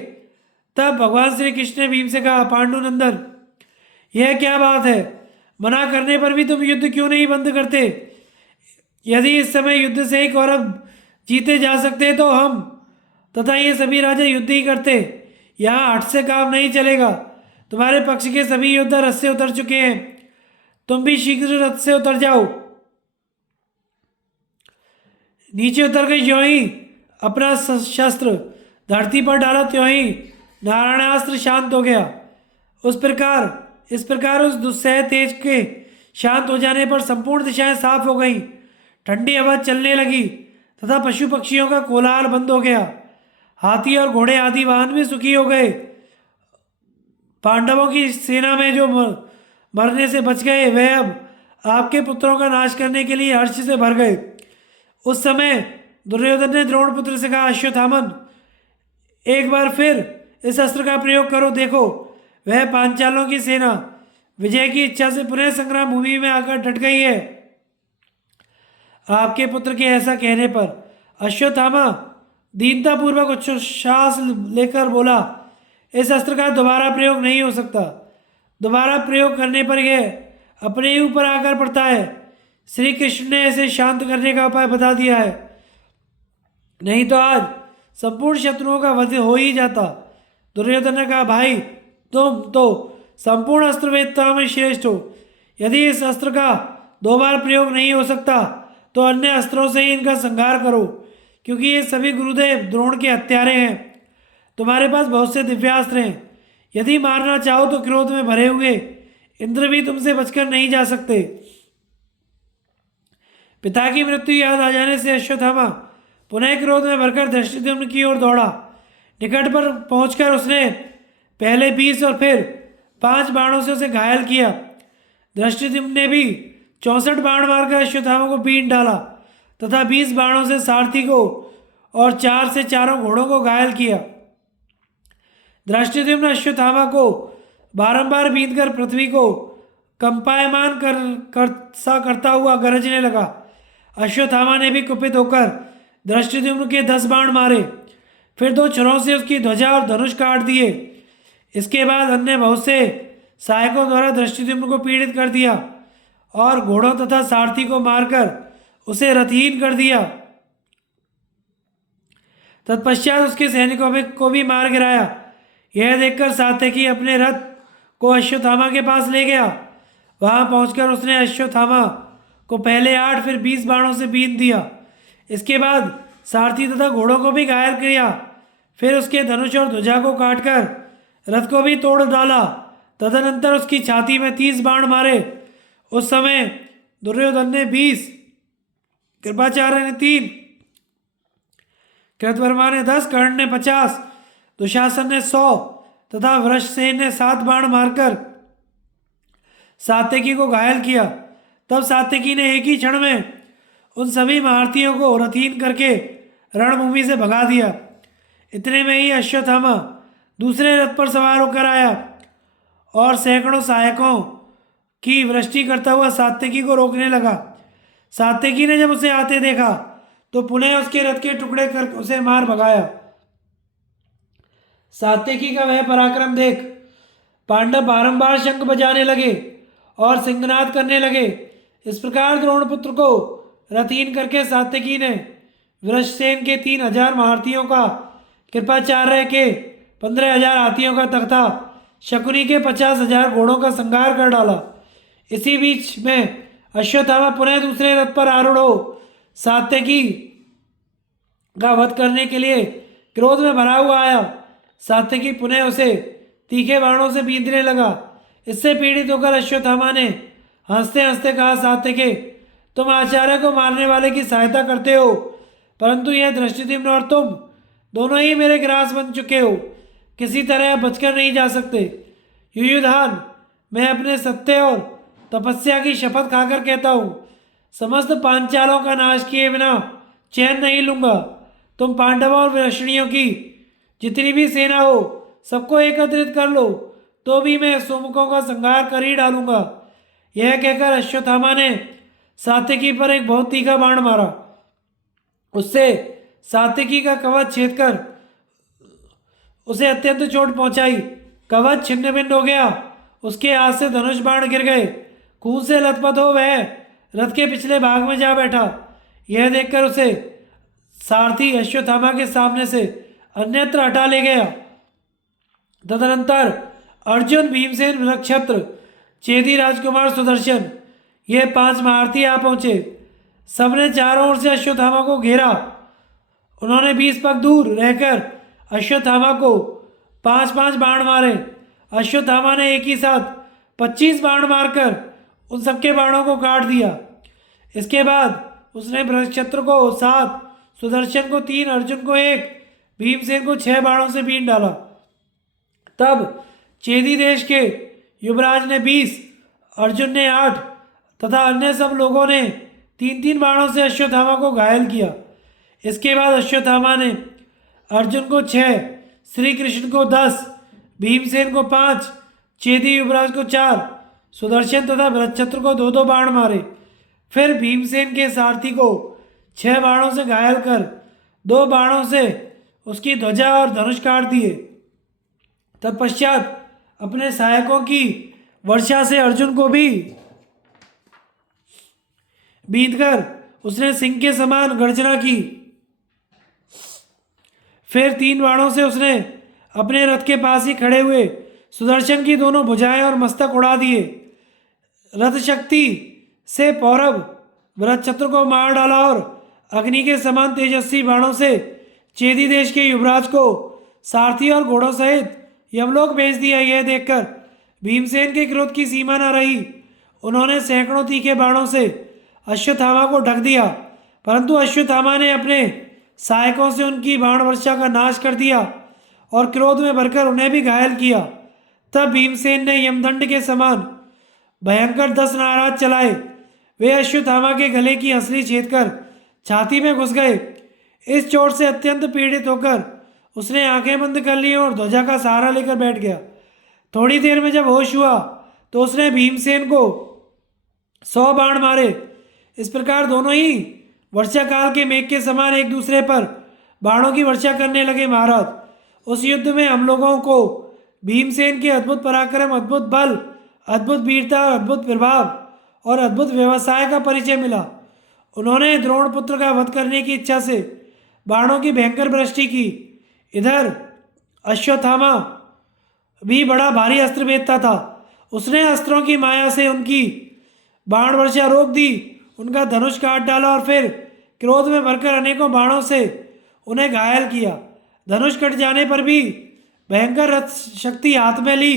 तब भगवान श्री कृष्ण ने भीम से कहा, पांडुनंदन, यह क्या बात है? मना करने पर भी तुम युद्ध क्यों नहीं बंद करते? यदि इस समय युद्ध से ही कौरव जीते जा सकते तो हम तथा ये सभी राजा युद्ध ही करते। यहाँ हठ से काम नहीं चलेगा। तुम्हारे पक्ष के सभी योद्धा रथ से उतर चुके हैं, तुम भी शीघ्र रथ से उतर जाओ। नीचे उतर कर ज्यों ही अपना शस्त्र धरती पर डाला, त्यों ही नारायणास्त्र शांत हो गया। इस प्रकार उस दुस्सह तेज के शांत हो जाने पर संपूर्ण दिशाएं साफ हो गईं। ठंडी हवा चलने लगी तथा पशु पक्षियों का कोलाहल बंद हो गया। हाथी और घोड़े आदि वाहन भी सुखी हो गए। पांडवों की सेना में जो मरने से बच गए, वह अब आपके पुत्रों का नाश करने के लिए हर्ष से भर गए। उस समय दुर्योधन ने द्रोणपुत्र से कहा, अश्वत्थामन, एक बार फिर इस अस्त्र का प्रयोग करो। देखो, वह पांचालों की सेना विजय की इच्छा से पुनः संग्राम भूमि में आकर डट गई है। आपके पुत्र के ऐसा कहने पर अश्वत्थामा दीनतापूर्वक उच्छ्वास लेकर बोला, इस अस्त्र का दोबारा प्रयोग नहीं हो सकता। दोबारा प्रयोग करने पर यह अपने ही ऊपर आकर पड़ता है। श्री कृष्ण ने इसे शांत करने का उपाय बता दिया है, नहीं तो आज संपूर्ण शत्रुओं का वध हो ही जाता। दुर्योधन ने कहा, भाई तुम तो संपूर्ण अस्त्रवेदता में श्रेष्ठ हो। यदि इस अस्त्र का 2 बार प्रयोग नहीं हो सकता तो अन्य अस्त्रों से ही इनका संहार करो, क्योंकि ये सभी गुरुदेव द्रोण के हत्यारे हैं। तुम्हारे पास बहुत से दिव्यास्त्र हैं। यदि मारना चाहो तो क्रोध में भरे हुए इंद्र भी तुमसे बचकर नहीं जा सकते। पिता की मृत्यु याद आ जाने से अश्वत्थामा पुनः क्रोध में भरकर धृष्टद्युम्न की ओर दौड़ा। निकट पर पहुंचकर उसने पहले 20 और फिर 5 बाणों से उसे घायल किया। धृष्टद्युम्न ने भी 64 बाण मारकर अश्वत्थामा को पीट डाला तथा 20 बाणों से सारथी को और 4 से चारों घोड़ों को घायल किया। धृष्टद्युम्न अश्वत्थामा को बारंबार बींधकर पृथ्वी को कंपायमान करता हुआ गरजने लगा। अश्वत्थामा ने भी कुपित होकर धृष्टद्युम्न के 10 बाण मारे, फिर 2 छुरों से उसकी ध्वजा और धनुष काट दिए। इसके बाद अन्य बहुत से सहायकों द्वारा धृष्टद्युम्न को पीड़ित कर दिया और घोड़ों तथा सारथी को मारकर उसे रथहीन कर दिया। तत्पश्चात उसके सैनिकों को भी मार गिराया। यह देखकर सात्यकी अपने रथ को अश्वत्थामा के पास ले गया। वहां पहुंचकर उसने अश्वत्थामा को पहले 8 फिर 20 बाणों से बींध दिया। इसके बाद सारथी तथा घोड़ों को भी घायल किया। फिर उसके धनुष और ध्वजा को काटकर रथ को भी तोड़ डाला। तदनंतर उसकी छाती में 30 बाण मारे। उस समय दुर्योधन ने 20, कृपाचार्य ने 3, कृतवर्मा ने 10, कर्ण ने 50, दुशासन ने 100 तथा वृषसेन ने 7 बाण मारकर सात्यकी को घायल किया। तब सात्यकी ने एक ही क्षण में उन सभी महारथियों को रथहीन करके रणभूमि से भगा दिया। इतने में ही अश्वत्थामा दूसरे रथ पर सवार होकर आया और सैकड़ों सहायकों की वृष्टि करता हुआ सात्यकी को रोकने लगा। सात्यकी ने जब उसे आते देखा तो पुनः उसके रथ के टुकड़े कर उसे मार भगाया। सात्यकी का वह पराक्रम देख पांडव बारंबार शंख बजाने लगे और सिंहनाद करने लगे। इस प्रकार द्रोणपुत्र को रथहीन करके सात्यकी ने वृषसेन के 3000 महारथियों का, कृपाचार्य के 15,000 हाथियों का तख्ता, शकुनी के 50,000 घोड़ों का संहार कर डाला। इसी बीच में अश्वत्थामा पुनः दूसरे रथ पर आरूढ़ हो सात्यकी का वध करने के लिए क्रोध में भरा हुआ आया। सात्यकी पुनः उसे तीखे बाणों से बींधने लगा। इससे पीड़ित होकर अश्वत्थामा ने हंसते हंसते कहा, सात्यकी, तुम आचार्य को मारने वाले की सहायता करते हो, परंतु यह धृष्टद्युम्न और तुम दोनों ही मेरे ग्रास बन चुके हो। किसी तरह आप बचकर नहीं जा सकते। युयुधान, मैं अपने सत्य और तपस्या की शपथ खाकर कहता हूँ, समस्त पांचालों का नाश किए बिना चैन नहीं लूंगा। तुम पांडवों और वृषणियों की जितनी भी सेना हो सबको एकत्रित कर लो, तो भी मैं सोमुखों का संहार कर ही डालूंगा। यह कहकर अश्वत्थामा ने सात्यकी पर एक बहुत तीखा बाण मारा। उससे सात्यकी का कवच छेद कर उसे अत्यंत चोट पहुंचाई। कवच छिन्न भिन्न हो गया। उसके हाथ से धनुष बाण गिर गए। खून से लथपथ हो वह रथ के पिछले भाग में जा बैठा। यह देखकर उसे सारथी अश्वत्थामा के सामने से अन्यत्र हटा ले गया। तदनंतर अर्जुन, भीमसेन, नक्षत्र, चेदी राजकुमार सुदर्शन, ये 5 महारथी आ पहुंचे। सबने चारों ओर से अश्वत्थामा को घेरा। उन्होंने 20 पग दूर रहकर अश्वत्थामा को 5-5 बाण मारे। अश्वत्थामा ने एक ही साथ 25 बाण मारकर उन सबके बाणों को काट दिया। इसके बाद उसने बृहस्पत्र को 7, सुदर्शन को 3, अर्जुन को 1, भीमसेन को 6 बाणों से बीन डाला। तब चेदी देश के युवराज ने 20, अर्जुन ने 8 तथा अन्य सब लोगों ने 3-3 बाणों से अश्वत्थामा को घायल किया। इसके बाद अश्वत्थामा ने अर्जुन को 6, श्री कृष्ण को 10, भीमसेन को 5, चेदी युवराज को 4, सुदर्शन तथा बृहस्पत्र को 2-2 बाण मारे। फिर भीमसेन के सारथी को 6 बाणों से घायल कर 2 बाणों से उसकी ध्वजा और धनुष काट दिए। तत्पश्चात अपने सहायकों की वर्षा से अर्जुन को भी बींधकर उसने सिंह के समान गर्जना की। फिर 3 बाणों से उसने अपने रथ के पास ही खड़े हुए सुदर्शन की दोनों भुजाएं और मस्तक उड़ा दिए। रथ शक्ति से पौरव वृत्रशत्रु को मार डाला और अग्नि के समान तेजस्वी बाणों से चेदी देश के युवराज को सारथी और घोड़ों सहित यमलोक भेज दिया। यह देखकर भीमसेन के क्रोध की सीमा न रही। उन्होंने सैकड़ों तीखे बाणों से अश्वत्थामा को ढक दिया, परंतु अश्वत्थामा ने अपने सहायकों से उनकी बाण वर्षा का नाश कर दिया और क्रोध में भरकर उन्हें भी घायल किया। तब भीमसेन ने यमदंड के समान भयंकर 10 नाराज चलाए। वे अश्वत्थामा के गले की हंसली छेदकर छाती में घुस गए। इस चोट से अत्यंत पीड़ित होकर उसने आंखें बंद कर ली और ध्वजा का सहारा लेकर बैठ गया। थोड़ी देर में जब होश हुआ तो उसने भीमसेन को 100 बाण मारे। इस प्रकार दोनों ही वर्षा काल के मेघ के समान एक दूसरे पर बाणों की वर्षा करने लगे। महाराज, उस युद्ध में हम लोगों को भीमसेन के अद्भुत पराक्रम, अद्भुत बल, अद्भुत वीरता, अद्भुत प्रभाव और अद्भुत व्यवसाय का परिचय मिला। उन्होंने द्रोण पुत्र का वध करने की इच्छा से बाणों की भयंकर वृष्टि की। इधर अश्वत्थामा भी बड़ा भारी अस्त्र भेदता था। उसने अस्त्रों की माया से उनकी बाण वर्षा रोक दी, उनका धनुष काट डाला और फिर क्रोध में भरकर अनेकों बाणों से उन्हें घायल किया। धनुष कट जाने पर भी भयंकर रथ शक्ति हाथ में ली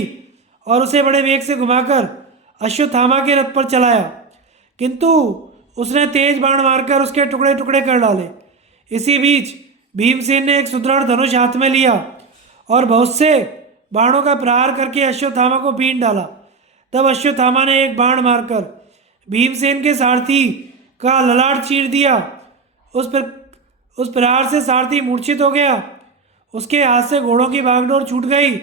और उसे बड़े वेग से घुमाकर अश्वत्थामा के रथ पर चलाया, किंतु उसने तेज बाण मारकर उसके टुकड़े टुकड़े कर डाले। इसी बीच भीमसेन ने एक सुदृढ़ धनुष हाथ में लिया और बहुत से बाणों का प्रहार करके अश्वत्थामा को बीन डाला। तब अश्वत्थामा ने एक बाण मारकर भीमसेन के सारथी का ललाट चीर दिया। उस प्रहार से सारथी मूर्छित हो गया। उसके हाथ से घोड़ों की बागडोर छूट गई।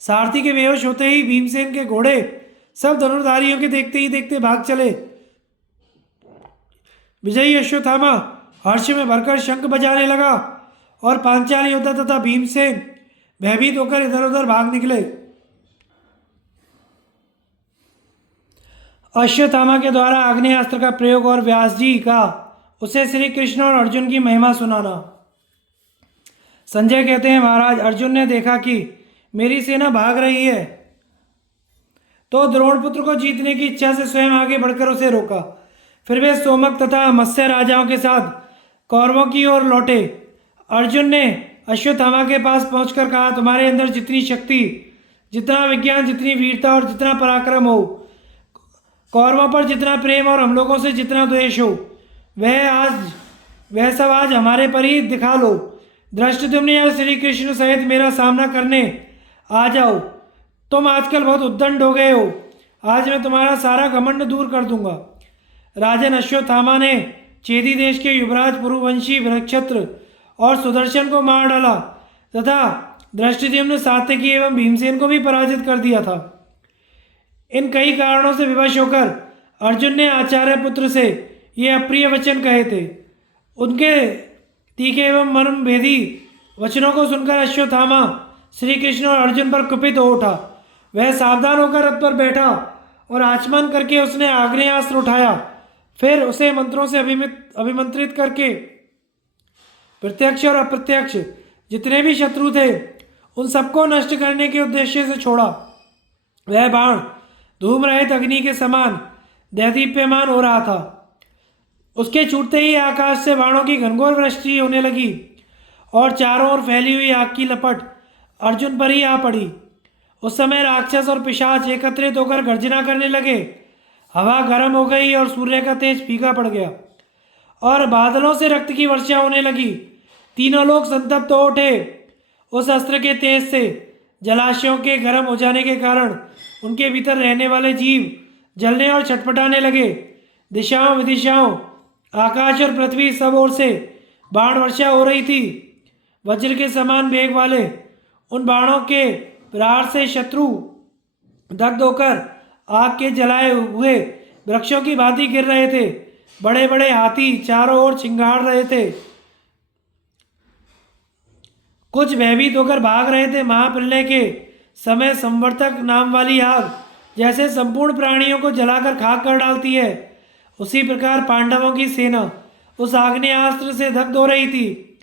सारथी के बेहोश होते ही भीमसेन के घोड़े सब धनुर्धारियों के देखते ही देखते भाग चले। विजयी अश्वत्थामा हर्ष में भरकर शंख बजाने लगा और पांचाल योद्धा तथा भीमसेन भयभीत होकर इधर उधर भाग निकले। अश्वत्थामा के द्वारा आग्नेयास्त्र का प्रयोग और व्यास जी का उसे श्री कृष्ण और अर्जुन की महिमा सुनाना। संजय कहते हैं, महाराज, अर्जुन ने देखा कि मेरी सेना भाग रही है तो द्रोणपुत्र को जीतने की इच्छा से स्वयं आगे बढ़कर उसे रोका। फिर वे सोमक तथा मत्स्य राजाओं के साथ कौरवों की ओर लौटे। अर्जुन ने अश्वत्थामा के पास पहुंचकर कहा, तुम्हारे अंदर जितनी शक्ति, जितना विज्ञान, जितनी वीरता और जितना पराक्रम हो, कौरवों पर जितना प्रेम और हम लोगों से जितना द्वेष हो, वह सब आज हमारे पर ही दिखा लो। धृष्टद्युम्न या श्री कृष्ण सहित मेरा सामना करने आ जाओ। तुम आजकल बहुत उद्दंड हो गए हो, आज मैं तुम्हारा सारा घमंड दूर कर दूंगा। राजन अश्वत्थामा ने चेदी देश के युवराज पुरुवंशी वृक्षत्र और सुदर्शन को मार डाला तथा धृष्टद्युम्न, सात्यकी एवं भीमसेन को भी पराजित कर दिया था। इन कई कारणों से विवश होकर अर्जुन ने आचार्य पुत्र से ये अप्रिय वचन कहे थे। उनके तीखे एवं मर्मभेदी वचनों को सुनकर अश्वत्थामा श्री कृष्ण और अर्जुन पर कुपित हो उठा। वह सावधान होकर रथ पर बैठा और आचमन करके उसने आग्नेयास्त्र उठाया। फिर उसे मंत्रों से अभिमंत्रित करके प्रत्यक्ष और अप्रत्यक्ष जितने भी शत्रु थे उन सबको नष्ट करने के उद्देश्य से छोड़ा। वह बाण धूम रहित अग्नि के समान दैदीप्यमान हो रहा था। उसके छूटते ही आकाश से बाणों की घनघोर वृष्टि होने लगी और चारों ओर फैली हुई आग की लपट अर्जुन पर ही आ पड़ी। उस समय राक्षस और पिशाच एकत्रित होकर गर्जना करने लगे। हवा गर्म हो गई और सूर्य का तेज फीका पड़ गया और बादलों से रक्त की वर्षा होने लगी। तीनों लोग संतप्त हो उठे। उस अस्त्र के तेज से जलाशयों के गर्म हो जाने के कारण उनके भीतर रहने वाले जीव जलने और छटपटाने लगे। दिशाओं विदिशाओं, आकाश और पृथ्वी सब ओर से बाण वर्षा हो रही थी। वज्र के समान वेग वाले उन बाणों के प्रहार से शत्रु दग्ध होकर आग के जलाए हुए वृक्षों की भांति गिर रहे थे। बड़े बड़े हाथी चारों ओर चिंगाड़ रहे थे। कुछ भयभीत होकर भाग रहे थे। महाप्रलय के समय संवर्तक नाम वाली आग जैसे संपूर्ण प्राणियों को जलाकर खाक कर डालती है, उसी प्रकार पांडवों की सेना उस आग्नेयास्त्र से दग्ध हो रही थी।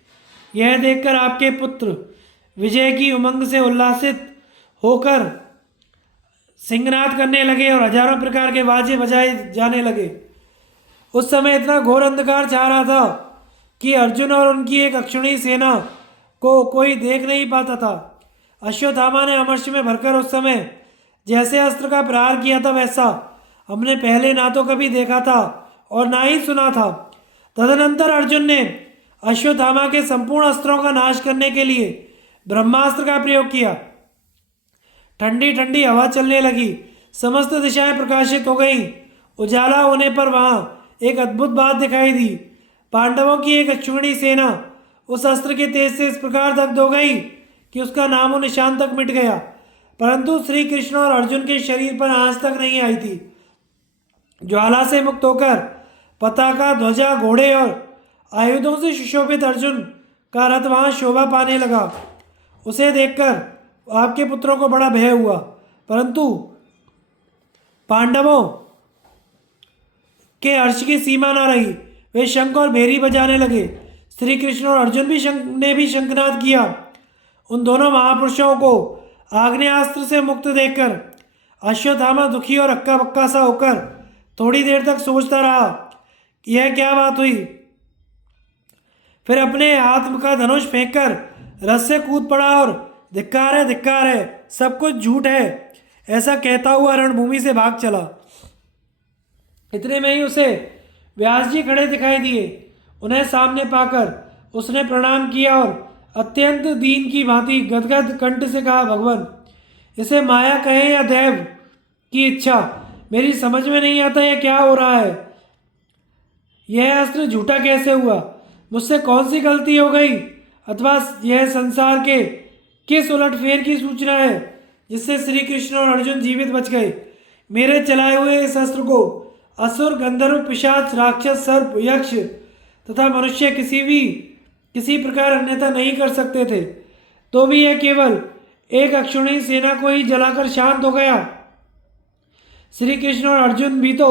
यह देखकर आपके पुत्र विजय की उमंग से उल्लासित होकर सिंहनाद करने लगे और हजारों प्रकार के बाजे बजाए जाने लगे। उस समय इतना घोर अंधकार छा रहा था कि अर्जुन और उनकी एक अक्षुणी सेना को कोई देख नहीं पाता था। अश्वत्थामा ने अमर्ष में भरकर उस समय जैसे अस्त्र का प्रहार किया था, वैसा हमने पहले ना तो कभी देखा था और ना ही सुना था। तदनंतर अर्जुन ने अश्वत्थामा के संपूर्ण अस्त्रों का नाश करने के लिए ब्रह्मास्त्र का प्रयोग किया। ठंडी ठंडी हवा चलने लगी, समस्त दिशाएं प्रकाशित हो गईं। उजाला होने पर वहां एक अद्भुत बात दिखाई दी। पांडवों की एक अक्षुणी सेना उस अस्त्र के तेज से इस प्रकार दग्ध हो गई कि उसका नामो निशान तक मिट गया, परंतु श्री कृष्ण और अर्जुन के शरीर पर आंच तक नहीं आई थी। ज्वाला से मुक्त होकर पताका, ध्वजा, घोड़े और आयुधों से सुशोभित अर्जुन का रथ वहां शोभा पाने लगा। उसे देखकर आपके पुत्रों को बड़ा भय हुआ, परंतु पांडवों के हर्ष की सीमा न रही। वे शंख और भेरी बजाने लगे। श्री कृष्ण और अर्जुन ने भी शंखनाद किया। उन दोनों महापुरुषों को आग्नेयास्त्र से मुक्त देखकर अश्वत्थामा दुखी और हक्का बक्का सा होकर थोड़ी देर तक सोचता रहा कि यह क्या बात हुई। फिर अपने हाथ का धनुष फेंककर रथ से कूद पड़ा और धिक्कार है, सब कुछ झूठ है, ऐसा कहता हुआ रणभूमि से भाग चला। इतने में ही उसे व्यास जी खड़े दिखाई दिए। उन्हें सामने पाकर उसने प्रणाम किया और अत्यंत दीन की भांति गदगद कंठ से कहा, भगवान, इसे माया कहे या दैव की इच्छा, मेरी समझ में नहीं आता यह क्या हो रहा है। यह अस्त्र झूठा कैसे हुआ? मुझसे कौन सी गलती हो गई? अथवा यह संसार के किस उलटफेर की सूचना है जिससे श्री कृष्ण और अर्जुन जीवित बच गए? मेरे चलाए हुए इस अस्त्र को असुर, गंधर्व, पिशाच, राक्षस, सर्प, यक्ष तथा मनुष्य किसी प्रकार अन्यथा नहीं कर सकते थे, तो भी यह केवल एक अक्षुणी सेना को ही जलाकर शांत हो गया। श्री कृष्ण और अर्जुन भी तो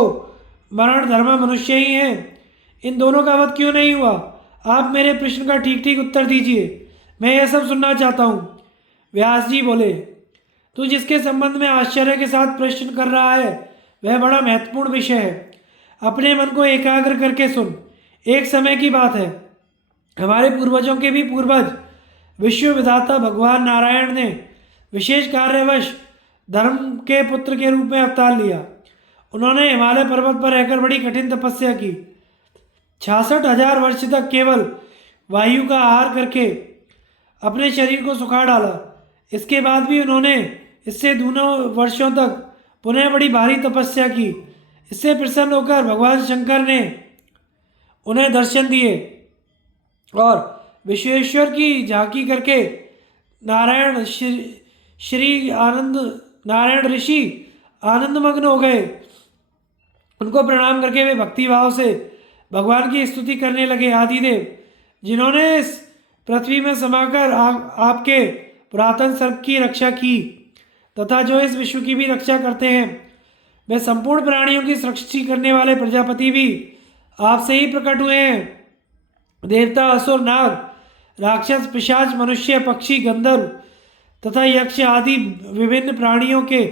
मरण धर्म मनुष्य ही हैं। इन दोनों का वध क्यों नहीं हुआ? आप मेरे प्रश्न का ठीक ठीक उत्तर दीजिए, मैं यह सब सुनना चाहता हूँ। व्यास जी बोले, तू जिसके संबंध में आश्चर्य के साथ प्रश्न कर रहा है वह बड़ा महत्वपूर्ण विषय है। अपने मन को एकाग्र करके सुन। एक समय की बात है, हमारे पूर्वजों के भी पूर्वज विश्व विधाता भगवान नारायण ने विशेष कार्यवश धर्म के पुत्र के रूप में अवतार लिया। उन्होंने हिमालय पर्वत पर रहकर बड़ी कठिन तपस्या की। 66,000 वर्ष तक केवल वायु का आहार करके अपने शरीर को सुखा डाला। इसके बाद भी उन्होंने इससे दूनों वर्षों तक पुनः बड़ी भारी तपस्या की। इससे प्रसन्न होकर भगवान शंकर ने उन्हें दर्शन दिए और विश्वेश्वर की झांकी करके नारायण ऋषि आनंदमग्न हो गए। उनको प्रणाम करके वे भक्ति भाव से भगवान की स्तुति करने लगे। आदिदेव, जिन्होंने इस पृथ्वी में समाकर आपके पुरातन सर्प की रक्षा की तथा जो इस विश्व की भी रक्षा करते हैं, वे संपूर्ण प्राणियों की सृष्टि करने वाले प्रजापति भी आपसे ही प्रकट हुए हैं। देवता, असुर, नाग, राक्षस, पिशाच, मनुष्य, पक्षी, गंधर्व तथा यक्ष आदि विभिन्न प्राणियों के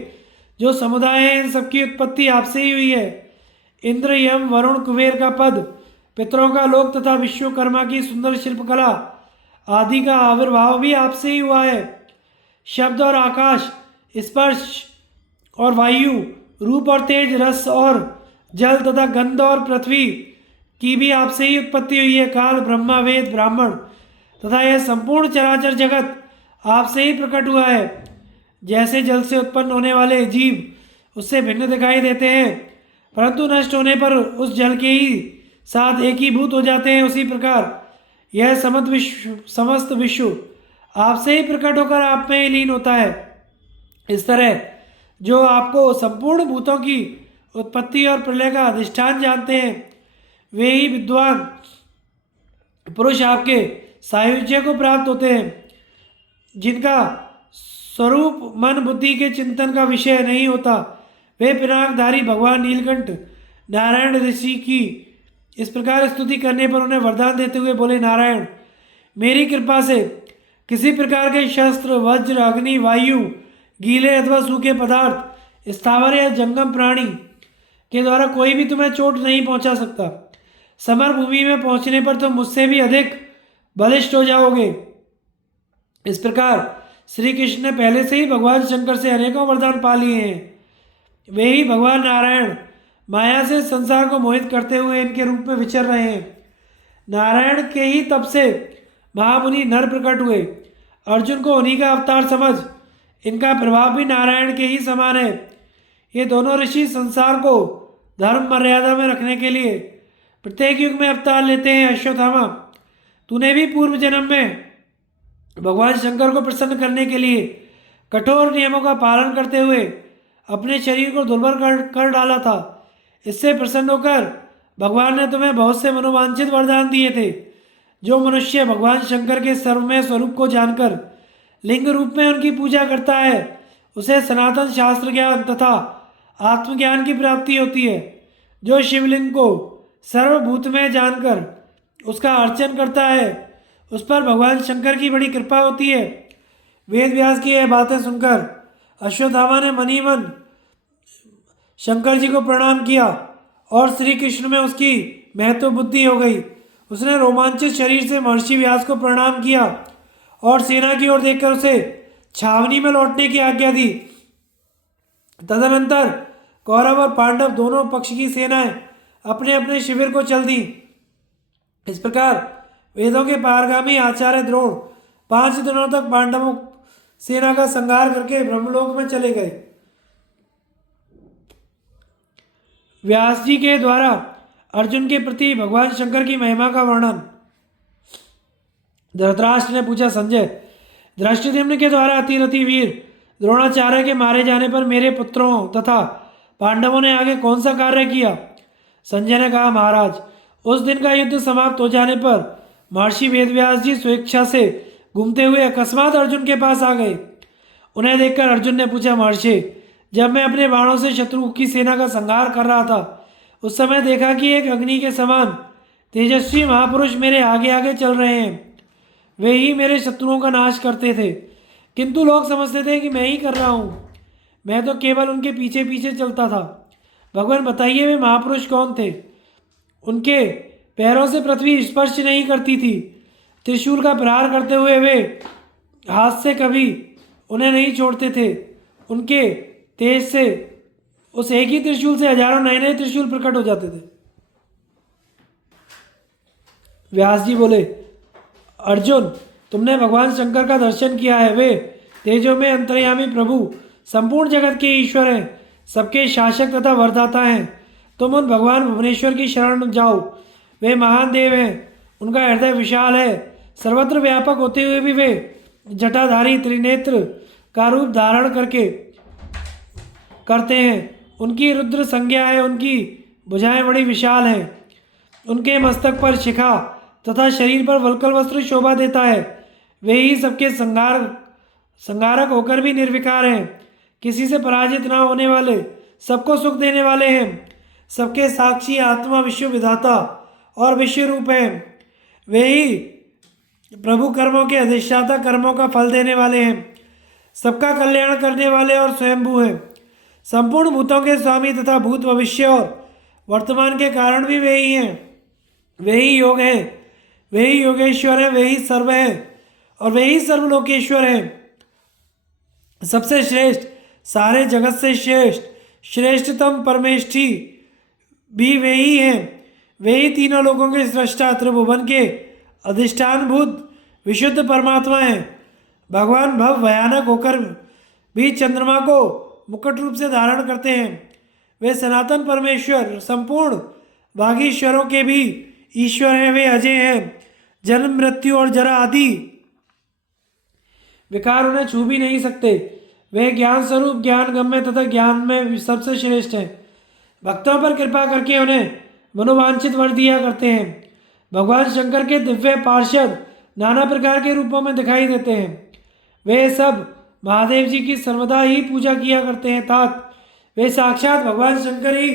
जो समुदाय हैं, इन सबकी उत्पत्ति आपसे ही हुई है। इंद्र, यम, वरुण, कुबेर का पद, पितरों का लोक तथा विश्वकर्मा की सुंदर शिल्पकला आदि का आविर्भाव भी आपसे ही हुआ है। शब्द और आकाश, स्पर्श और वायु, रूप और तेज, रस और जल तथा गंध और पृथ्वी की भी आपसे ही उत्पत्ति हुई है। काल, ब्रह्मा, वेद, ब्राह्मण तथा यह संपूर्ण चराचर जगत आपसे ही प्रकट हुआ है। जैसे जल से उत्पन्न होने वाले जीव उससे भिन्न दिखाई देते हैं, परंतु नष्ट होने पर उस जल के ही साथ एक ही भूत हो जाते हैं, उसी प्रकार यह समस्त विश्व आपसे ही प्रकट होकर आप में ही लीन होता है। इस तरह जो आपको संपूर्ण भूतों की उत्पत्ति और प्रलय का अधिष्ठान जानते हैं, वे ही विद्वान पुरुष आपके सायुज्य को प्राप्त होते हैं। जिनका स्वरूप मन बुद्धि के चिंतन का विषय नहीं होता, वे पिनाकधारी भगवान नीलकंठ नारायण ऋषि की इस प्रकार स्तुति करने पर उन्हें वरदान देते हुए बोले, नारायण, मेरी कृपा से किसी प्रकार के शस्त्र, वज्र, अग्नि, वायु, गीले अथवा सूखे पदार्थ, स्थावर या जंगम प्राणी के द्वारा कोई भी तुम्हें चोट नहीं पहुंचा सकता। समर भूमि में पहुंचने पर तुम मुझसे भी अधिक बलिष्ठ हो जाओगे। इस प्रकार श्री कृष्ण ने पहले से ही भगवान शंकर से अनेकों वरदान पा लिए हैं। वे ही भगवान नारायण माया से संसार को मोहित करते हुए इनके रूप में विचर रहे हैं। नारायण के ही तप से महामुनि नर प्रकट हुए। अर्जुन को उन्हीं का अवतार समझ इनका प्रभाव भी नारायण के ही समान है। ये दोनों ऋषि संसार को धर्म मर्यादा में रखने के लिए प्रत्येक युग में अवतार लेते हैं। अश्वत्थामा, तूने भी पूर्व जन्म में भगवान शंकर को प्रसन्न करने के लिए कठोर नियमों का पालन करते हुए अपने शरीर को दुर्बल कर डाला था। इससे प्रसन्न होकर भगवान ने तुम्हें बहुत से मनोवांछित वरदान दिए थे। जो मनुष्य भगवान शंकर के सर्वमय स्वरूप को जानकर लिंग रूप में उनकी पूजा करता है, उसे सनातन शास्त्र ज्ञान तथा आत्मज्ञान की प्राप्ति होती है। जो शिवलिंग को सर्वभूत में जानकर उसका अर्चन करता है, उस पर भगवान शंकर की बड़ी कृपा होती है। वेद व्यास की यह बातें सुनकर अश्वत्थामा ने मनी मन शंकर जी को प्रणाम किया और श्री कृष्ण में उसकी महत्व बुद्धि हो गई। उसने रोमांचित शरीर से महर्षि व्यास को प्रणाम किया और सेना की ओर देखकर उसे छावनी में लौटने की आज्ञा दी। तदनंतर कौरव और पांडव दोनों पक्ष की सेनाएं अपने अपने शिविर को चल दी। इस प्रकार वेदों के पारगामी आचार्य द्रोण 5 दिनों तक पांडवों सेना का संहार करके ब्रह्मलोक में चले गए। व्यास जी के द्वारा अर्जुन के प्रति भगवान शंकर की महिमा का वर्णन। धृतराष्ट्र ने पूछा, संजय, धृष्टद्युम्न के द्वारा अतिरथि वीर द्रोणाचार्य के मारे जाने पर मेरे पुत्रों तथा पांडवों ने आगे कौन सा कार्य किया? संजय ने कहा, महाराज, उस दिन का युद्ध समाप्त हो जाने पर महर्षि वेदव्यास जी स्वेच्छा से घूमते हुए अकस्मात अर्जुन के पास आ गए। उन्हें देखकर अर्जुन ने पूछा, महर्षि, जब मैं अपने बाणों से शत्रु की सेना का संहार कर रहा था, उस समय देखा कि एक अग्नि के समान तेजस्वी महापुरुष मेरे आगे आगे चल रहे हैं। वे ही मेरे शत्रुओं का नाश करते थे, किंतु लोग समझते थे कि मैं ही कर रहा हूँ। मैं तो केवल उनके पीछे पीछे चलता था। भगवान, बताइए, वे महापुरुष कौन थे? उनके पैरों से पृथ्वी स्पर्श नहीं करती थी। त्रिशूल का प्रहार करते हुए वे हाथ से कभी उन्हें नहीं छोड़ते थे। उनके तेज से उस एक ही त्रिशूल से हजारों नए नए त्रिशूल प्रकट हो जाते थे। व्यास जी बोले, अर्जुन, तुमने भगवान शंकर का दर्शन किया है। वे तेजों में अंतर्यामी प्रभु, संपूर्ण जगत के ईश्वर हैं, सबके शासक तथा वरदाता हैं। तुम उन भगवान भुवनेश्वर की शरण जाओ। वे महान देव हैं, उनका हृदय विशाल है। सर्वत्र व्यापक होते हुए भी वे जटाधारी त्रिनेत्र का रूप धारण करते हैं। उनकी रुद्र संज्ञा है, उनकी भुजाएं बड़ी विशाल हैं। उनके मस्तक पर शिखा तथा शरीर पर वल्कल वस्त्र शोभा देता है। वे ही सबके संहारक होकर भी निर्विकार हैं, किसी से पराजित ना होने वाले, सबको सुख देने वाले हैं, सबके साक्षी आत्मा, विश्व विधाता और विश्व रूप हैं। वे ही प्रभु कर्मों के अधिष्ठाता, कर्मों का फल देने वाले हैं, सबका कल्याण करने वाले और स्वयंभू हैं। संपूर्ण भूतों के स्वामी तथा भूत, भविष्य और वर्तमान के कारण भी वे ही हैं। वे ही योग हैं, वे ही योगेश्वर हैं, वे ही सर्व हैं और वे ही सर्वलोकेश्वर हैं। सबसे श्रेष्ठ, सारे जगत से श्रेष्ठ, श्रेष्ठतम परमेष्ठी भी वे ही हैं। वे ही तीनों लोगों के सृष्टा, त्रिभुवन के अधिष्ठानभूत विशुद्ध परमात्मा हैं। भगवान भव भयानक होकर भी चंद्रमा को मुकुट रूप से धारण करते हैं। वे सनातन परमेश्वर, संपूर्ण भागीश्वरों के भी ईश्वर हैं। वे अजय हैं, जन्म, मृत्यु और जरा आदि विकार उन्हें छू भी नहीं सकते। वे ज्ञान स्वरूप, ज्ञान गम्य तथा ज्ञान में सबसे श्रेष्ठ हैं। भक्तों पर कृपा करके उन्हें मनोवांछित वर दिया करते हैं। भगवान शंकर के दिव्य पार्षद नाना प्रकार के रूपों में दिखाई देते हैं। वे सब महादेव जी की सर्वदा ही पूजा किया करते हैं। तात वे साक्षात भगवान शंकर ही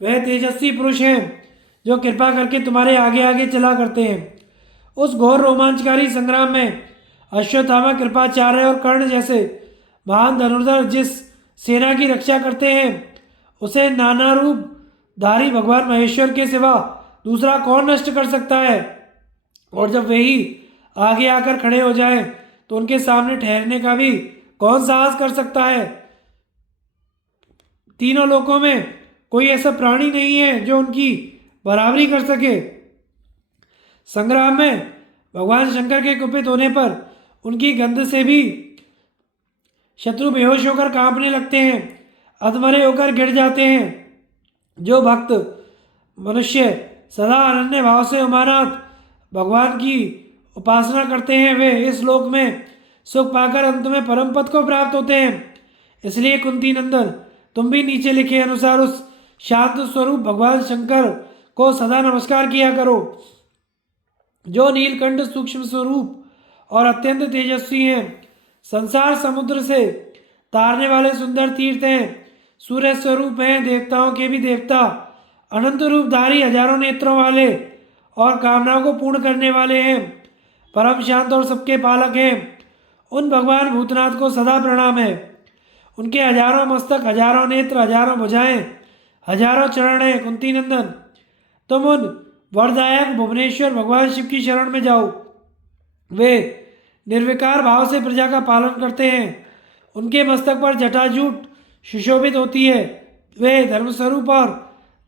वह तेजस्वी पुरुष हैं जो कृपा करके तुम्हारे आगे आगे चला करते हैं। उस घोर रोमांचकारी संग्राम में अश्वत्थामा, कृपाचार्य और कर्ण जैसे महान धनुर्धर जिस सेना की रक्षा करते हैं उसे नाना रूप धारी भगवान महेश्वर के सिवा दूसरा कौन नष्ट कर सकता है। और जब वे ही आगे आकर खड़े हो जाएं तो उनके सामने ठहरने का भी कौन साहस कर सकता है। तीनों लोकों में कोई ऐसा प्राणी नहीं है जो उनकी बराबरी कर सके। संग्राम में भगवान शंकर के कुपित होने पर उनकी गंध से भी शत्रु बेहोश होकर कांपने लगते हैं, अधमरे होकर गिर जाते हैं। जो भक्त मनुष्य सदा अनन्य भाव से उमानाथ भगवान की उपासना करते हैं वे इस लोक में सुख पाकर अंत में परम पद को प्राप्त होते हैं। इसलिए कुंती नंदन, तुम भी नीचे लिखे अनुसार उस शांत स्वरूप भगवान शंकर को सदा नमस्कार किया करो, जो नीलकंठ सूक्ष्म स्वरूप और अत्यंत तेजस्वी हैं। संसार समुद्र से तारने वाले सुंदर तीर्थ हैं, सूर्य स्वरूप हैं, देवताओं के भी देवता, अनंत रूपधारी, हजारों नेत्रों वाले और कामनाओं को पूर्ण करने वाले हैं, परम शांत और सबके पालक हैं। उन भगवान भूतनाथ को सदा प्रणाम है। उनके हजारों मस्तक, हजारों नेत्र, हजारों भुजाएं, हजारों चरण हैं। कुंती नंदन, तुम उन वरदायक भुवनेश्वर भगवान शिव की शरण में जाओ। वे निर्विकार भाव से प्रजा का पालन करते हैं। उनके मस्तक पर जटाजूट सुशोभित होती है। वे धर्मस्वरूप और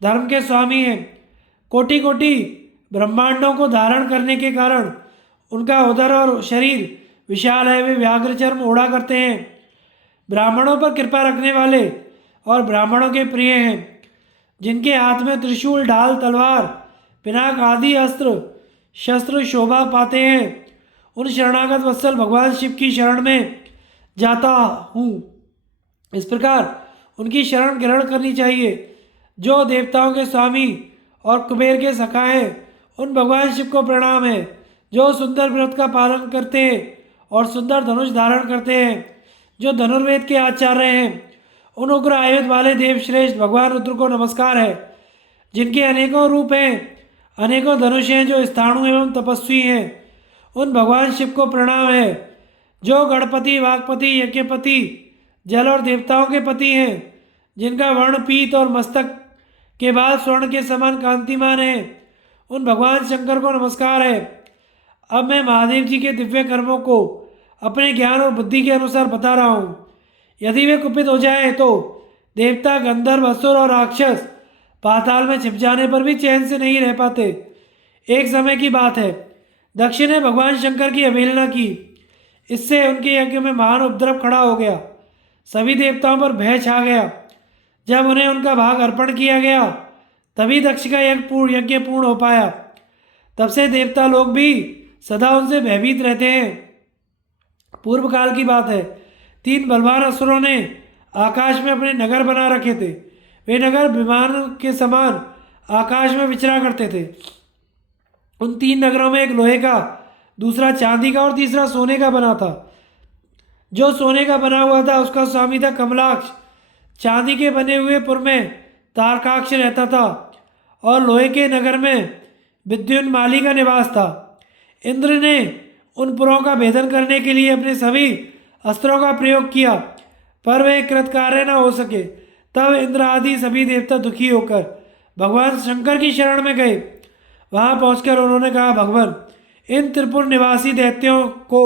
धर्म के स्वामी हैं। कोटि कोटि ब्रह्मांडों को धारण करने के कारण उनका उदर और शरीर विशाल है। वे व्याघ्र चर्म ओढ़ा करते हैं। ब्राह्मणों पर कृपा रखने वाले और ब्राह्मणों के प्रिय हैं, जिनके हाथ में त्रिशूल, ढाल, तलवार, पिनाक आदि अस्त्र शस्त्र शोभा पाते हैं। उन शरणागत वत्सल भगवान शिव की शरण में जाता हूँ। इस प्रकार उनकी शरण ग्रहण करनी चाहिए। जो देवताओं के स्वामी और कुबेर के सखा हैं, उन भगवान शिव को प्रणाम है। जो सुंदर व्रत का पालन करते हैं और सुंदर धनुष धारण करते हैं, जो धनुर्वेद के आचार्य हैं, उन उग्र आयुध वाले देव श्रेष्ठ भगवान रुद्र को नमस्कार है, जिनके अनेकों रूप हैं, अनेकों धनुष हैं, जो स्थाणु एवं तपस्वी हैं। उन भगवान शिव को प्रणाम है, जो गणपति, वागपति, यज्ञपति, जल और देवताओं के पति हैं, जिनका वर्ण पीत और मस्तक के बाल स्वर्ण के समान कांतिमान है। उन भगवान शंकर को नमस्कार है। अब मैं महादेव जी के दिव्य कर्मों को अपने ज्ञान और बुद्धि के अनुसार बता रहा हूँ। यदि वे कुपित हो जाए तो देवता, गंधर्व, असुर और राक्षस पाताल में छिप जाने पर भी चैन से नहीं रह पाते। एक समय की बात है, दक्ष ने भगवान शंकर की अवहेलना की। इससे उनके यज्ञ में महान उपद्रव खड़ा हो गया। सभी देवताओं पर भय छा गया। जब उन्हें उनका भाग अर्पण किया गया तभी दक्ष का यज्ञ पूर्ण हो पाया। तब से देवता लोग भी सदा उनसे भयभीत रहते हैं। पूर्व काल की बात है, 3 बलवान असुरों ने आकाश में अपने नगर बना रखे थे। वे नगर विमान के समान आकाश में विचरा करते थे। उन 3 नगरों में एक लोहे का, दूसरा चांदी का और तीसरा सोने का बना था। जो सोने का बना हुआ था उसका स्वामी था कमलाक्ष। चांदी के बने हुए पुर में तारकाक्ष रहता था और लोहे के नगर में विद्युन्माली का निवास था। इंद्र ने उन पुरों का भेदन करने के लिए अपने सभी अस्त्रों का प्रयोग किया, पर वे कृतकार्य न हो सके। तब इंद्र आदि सभी देवता दुखी होकर भगवान शंकर की शरण में गए। वहां पहुंचकर उन्होंने कहा, भगवान, इन त्रिपुर निवासी दैत्यों को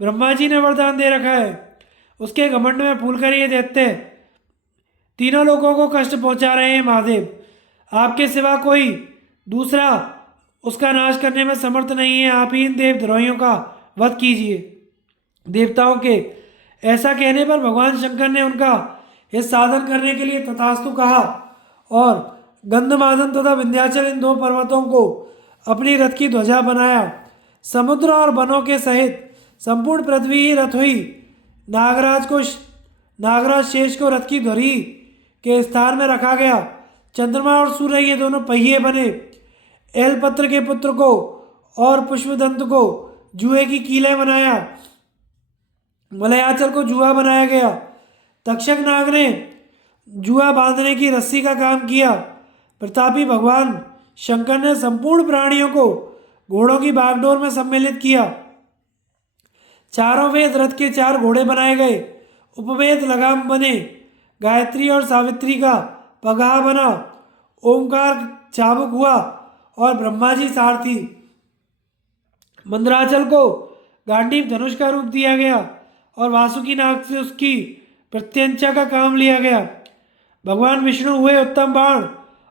ब्रह्मा जी ने वरदान दे रखा है। उसके घमंड में फूलकर ये दैत्य तीनों लोगों को कष्ट पहुंचा रहे हैं। महादेव, आपके सिवा कोई दूसरा उसका नाश करने में समर्थ नहीं है। आप ही इन देवद्रोहियों का वध कीजिए। देवताओं के ऐसा कहने पर भगवान शंकर ने उनका हित साधन करने के लिए तथास्तु कहा और गंधमादन तथा विंध्याचल, इन 2 पर्वतों को अपनी रथ की ध्वजा बनाया। समुद्र और वनों के सहित संपूर्ण पृथ्वी ही रथ हुई। नागराज शेष को रथ की धुरी के स्थान में रखा गया। चंद्रमा और सूर्य ये दोनों पहिए बने। एलपत्र के पुत्र को और पुष्पदंत को जुए की कीलें बनाया। मलयाचल को जुआ बनाया गया। तक्षक नाग ने जुआ बांधने की रस्सी का काम किया। प्रतापी भगवान शंकर ने संपूर्ण प्राणियों को घोड़ों की बागडोर में सम्मिलित किया। चारों वेद रथ के 4 घोड़े बनाए गए। उपवेद लगाम बने। गायत्री और सावित्री का पगाह बना। ओंकार चाबुक हुआ और ब्रह्मा जी सारथी। मंदराचल को गांडीव धनुष का रूप दिया गया और वासुकी नाग से उसकी प्रत्यंचा का काम लिया गया। भगवान विष्णु हुए उत्तम बाण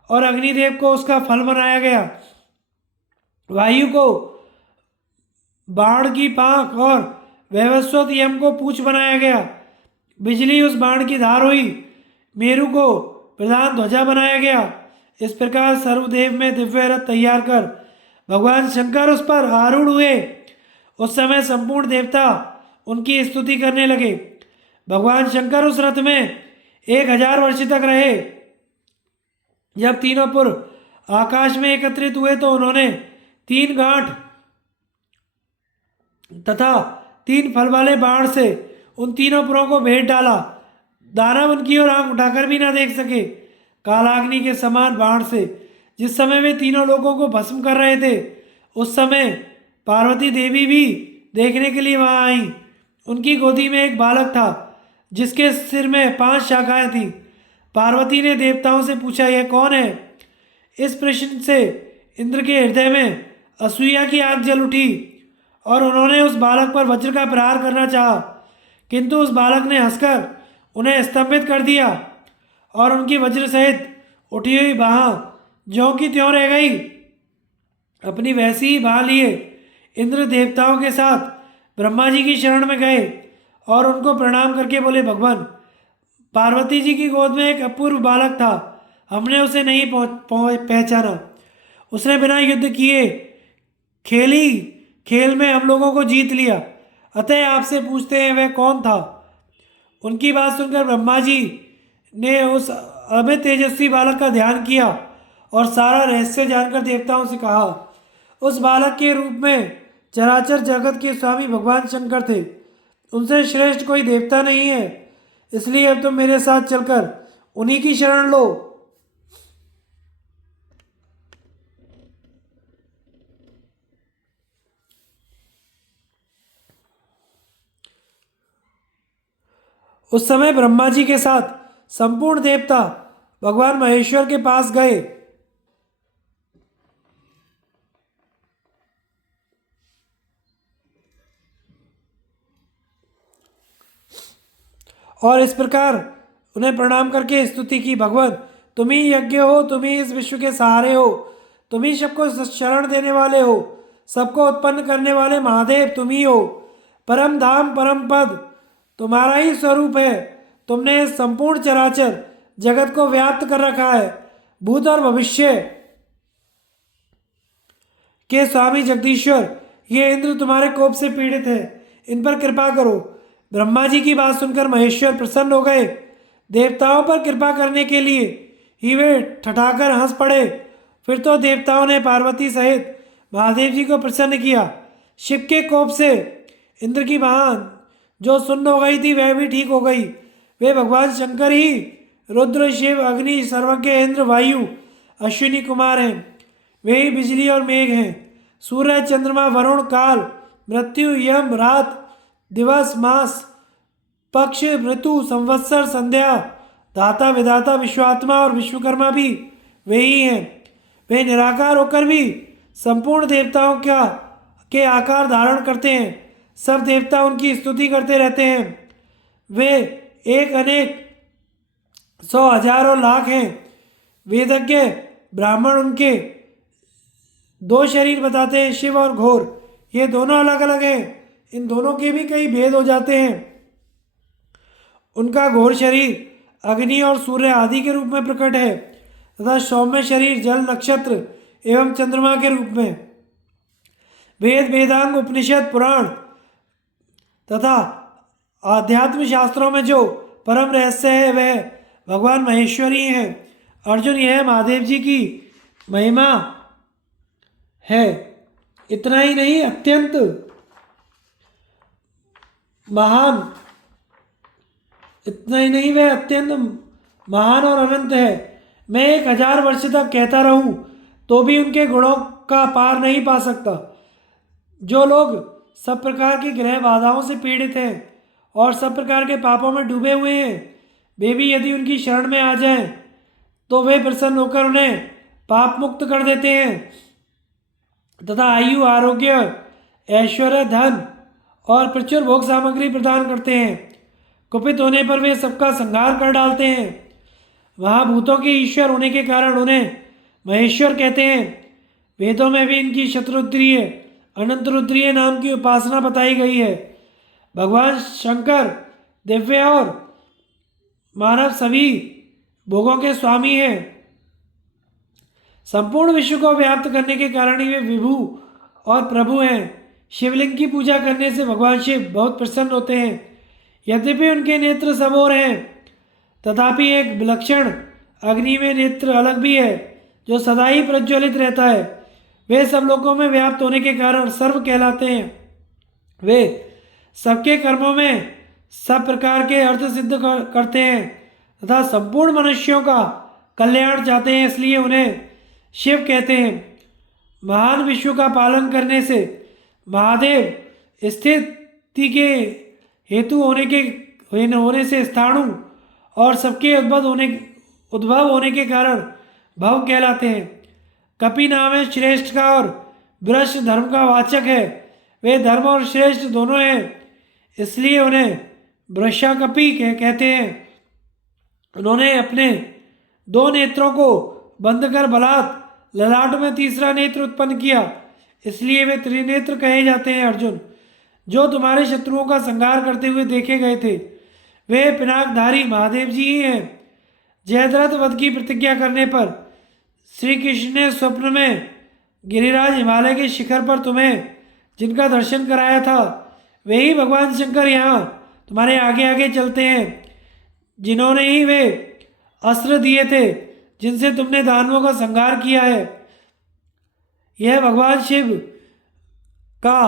और अग्निदेव को उसका फल बनाया गया। वायु को बाण की पांख और वैवस्वत यम को पूंछ बनाया गया। बिजली उस बाण की धार हुई। मेरु को प्रधान ध्वजा बनाया गया। इस प्रकार सर्वदेव में दिव्य रथ तैयार कर भगवान शंकर उस पर आरूढ़ हुए। उस समय संपूर्ण देवता उनकी स्तुति करने लगे। भगवान शंकर उस रथ में 1000 वर्ष तक रहे। जब तीनों पुर आकाश में एकत्रित हुए तो उन्होंने 3 गांठ तथा 3 फल वाले बाण से उन तीनों पुरों को भेद डाला। दानव उनकी ओर आंख उठाकर भी ना देख सके। कालाग्नि के समान बाण से जिस समय वे तीनों लोगों को भस्म कर रहे थे, उस समय पार्वती देवी भी देखने के लिए वहां आई। उनकी गोदी में एक बालक था जिसके सिर में 5 शाखाएं थीं। पार्वती ने देवताओं से पूछा, यह कौन है? इस प्रश्न से इंद्र के हृदय में असूया की आग जल उठी और उन्होंने उस बालक पर वज्र का प्रहार करना चाहा, किंतु उस बालक ने हंसकर उन्हें स्तंभित कर दिया और उनकी वज्र सहित उठी हुई बाह ज्यों की त्यों रह गई। अपनी वैसी ही बाह लिए इंद्र देवताओं के साथ ब्रह्मा जी की शरण में गए और उनको प्रणाम करके बोले, भगवान, पार्वती जी की गोद में एक अपूर्व बालक था। हमने उसे नहीं पहचाना। उसने बिना युद्ध किए खेली खेल में हम लोगों को जीत लिया। अतः आपसे पूछते हैं, वह कौन था? उनकी बात सुनकर ब्रह्मा जी ने उस अमित तेजस्वी बालक का ध्यान किया और सारा रहस्य जानकर देवताओं से कहा। उस बालक के रूप में चराचर जगत के स्वामी भगवान शंकर थे। उनसे श्रेष्ठ कोई देवता नहीं है। इसलिए अब तुम मेरे साथ चलकर उन्हीं की शरण लो। उस समय ब्रह्मा जी के साथ संपूर्ण देवता भगवान महेश्वर के पास गए। और इस प्रकार उन्हें प्रणाम करके स्तुति की, भगवान, तुम ही यज्ञ हो, तुम ही इस विश्व के सहारे हो, तुम ही सबको शरण देने वाले हो, सबको उत्पन्न करने वाले महादेव तुम ही हो। परम धाम परम पद तुम्हारा ही स्वरूप है। तुमने संपूर्ण चराचर जगत को व्याप्त कर रखा है। भूत और भविष्य के स्वामी जगदीश्वर, ये इंद्र तुम्हारे कोप से पीड़ित है, इन पर कृपा करो। ब्रह्मा जी की बात सुनकर महेश्वर प्रसन्न हो गए। देवताओं पर कृपा करने के लिए ही वे ठठाकर हंस पड़े। फिर तो देवताओं ने पार्वती सहित महादेव जी को प्रसन्न किया। शिव के कोप से इंद्र की बाह जो सुन्न हो गई थी वह भी ठीक हो गई। वे भगवान शंकर ही रुद्र, शिव, अग्नि, सर्वज्ञ, इंद्र, वायु, अश्विनी कुमार हैं। वे ही बिजली और मेघ हैं। सूर्य, चंद्रमा, वरुण, काल, मृत्यु, यम, रात, दिवस, मास, पक्ष, ऋतु, संवत्सर, संध्या, दाता, विधाता, विश्वात्मा और विश्वकर्मा भी वे ही हैं। वे निराकार होकर भी संपूर्ण देवताओं के आकार धारण करते हैं। सब देवता उनकी स्तुति करते रहते हैं। वे एक अनेक 100 हजारों लाख हैं। वेदज्ञ ब्राह्मण उनके 2 शरीर बताते हैं, शिव और घोर। ये दोनों अलग अलग हैं। इन दोनों के भी कई भेद हो जाते हैं। उनका घोर शरीर अग्नि और सूर्य आदि के रूप में प्रकट है तथा सौम्य शरीर जल, नक्षत्र एवं चंद्रमा के रूप में। वेद, वेदांग, उपनिषद, पुराण तथा आध्यात्म शास्त्रों में जो परम रहस्य है वह भगवान महेश्वर ही है। अर्जुन, यह महादेव जी की महिमा है। इतना ही नहीं, अत्यंत महान, इतना ही नहीं, वह अत्यंत महान और अनंत है। मैं 1000 वर्ष तक कहता रहूं तो भी उनके गुणों का पार नहीं पा सकता। जो लोग सब प्रकार की ग्रह बाधाओं से पीड़ित हैं और सब प्रकार के पापों में डूबे हुए हैं, वे भी यदि उनकी शरण में आ जाएं तो वे प्रसन्न होकर उन्हें पाप मुक्त कर देते हैं तथा आयु, आरोग्य, ऐश्वर्य, धन और प्रचुर भोग सामग्री प्रदान करते हैं। कुपित होने पर वे सबका संहार कर डालते हैं। महाभूतों के ईश्वर होने के कारण उन्हें महेश्वर कहते हैं। वेदों में भी इनकी शतरुद्रीय, अनंत रुद्रीय नाम की उपासना बताई गई है। भगवान शंकर दिव्य और मानव सभी भोगों के स्वामी हैं। संपूर्ण विश्व को व्याप्त करने के कारण ही वे विभु और प्रभु हैं। शिवलिंग की पूजा करने से भगवान शिव बहुत प्रसन्न होते हैं। यद्यपि उनके नेत्र सब ओर हैं, तथापि एक विलक्षण अग्नि में नेत्र अलग भी है जो सदा ही प्रज्वलित रहता है। वे सब लोगों में व्याप्त होने के कारण सर्व कहलाते हैं। वे सबके कर्मों में सब प्रकार के अर्थ सिद्ध करते हैं तथा संपूर्ण मनुष्यों का कल्याण चाहते हैं, इसलिए उन्हें शिव कहते हैं। महान विश्व का पालन करने से महादेव स्थिति के हेतु होने से स्थाणु और सबके उद्भव होने के कारण भव कहलाते हैं। कपि नाम है श्रेष्ठ का और वृष धर्म का वाचक है। वे धर्म और श्रेष्ठ दोनों हैं, इसलिए उन्हें वृषाकपि कहते हैं। उन्होंने अपने 2 नेत्रों को बंद कर बलात् ललाट में तीसरा नेत्र उत्पन्न किया, इसलिए वे त्रिनेत्र कहे जाते हैं। अर्जुन, जो तुम्हारे शत्रुओं का संहार करते हुए देखे गए थे, वे पिनाकधारी महादेव जी ही हैं। जयद्रथ वध की प्रतिज्ञा करने पर श्री कृष्ण ने स्वप्न में गिरिराज हिमालय के शिखर पर तुम्हें जिनका दर्शन कराया था, वे ही भगवान शंकर यहाँ तुम्हारे आगे आगे चलते हैं। जिन्होंने ही वे अस्त्र दिए थे जिनसे तुमने दानवों का संहार किया है। यह भगवान शिव का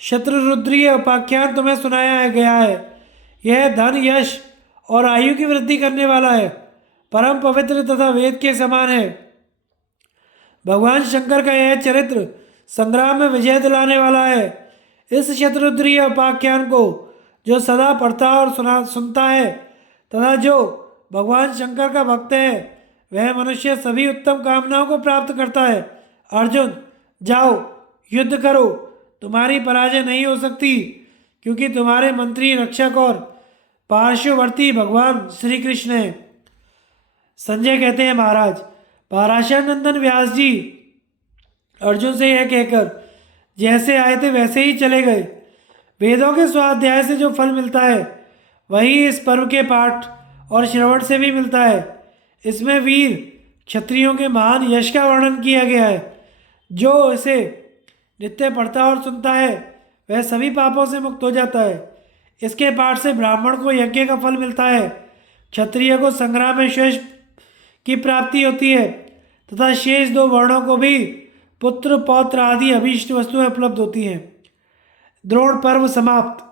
शत्रुरुद्रीय उपाख्यान तुम्हें सुनाया गया है। यह धन, यश और आयु की वृद्धि करने वाला है, परम पवित्र तथा वेद के समान है। भगवान शंकर का यह चरित्र संग्राम में विजय दिलाने वाला है। इस शत्रुद्रीय उपाख्यान को जो सदा पढ़ता और सुनता है तथा जो भगवान शंकर का भक्त है, वह मनुष्य सभी उत्तम कामनाओं को प्राप्त करता है। अर्जुन, जाओ युद्ध करो, तुम्हारी पराजय नहीं हो सकती, क्योंकि तुम्हारे मंत्री, रक्षक और पार्श्ववर्ती भगवान श्री कृष्ण हैं। संजय कहते हैं, महाराज, पराशर नंदन व्यास जी अर्जुन से यह कहकर जैसे आए थे वैसे ही चले गए। वेदों के स्वाध्याय से जो फल मिलता है, वही इस पर्व के पाठ और श्रवण से भी मिलता है। इसमें वीर क्षत्रियों के महान यश का वर्णन किया गया है। जो इसे नित्य पढ़ता और सुनता है, वह सभी पापों से मुक्त हो जाता है। इसके पाठ से ब्राह्मण को यज्ञ का फल मिलता है, क्षत्रिय को संग्राम में श्रेष्ठ की प्राप्ति होती है तथा शेष 2 वर्णों को भी पुत्र, पौत्र आदि अभीष्ट वस्तुएं उपलब्ध होती हैं। द्रोण पर्व समाप्त।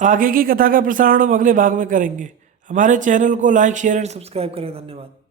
आगे की कथा का प्रसारण हम अगले भाग में करेंगे। हमारे चैनल को लाइक, शेयर एंड सब्सक्राइब करें। धन्यवाद।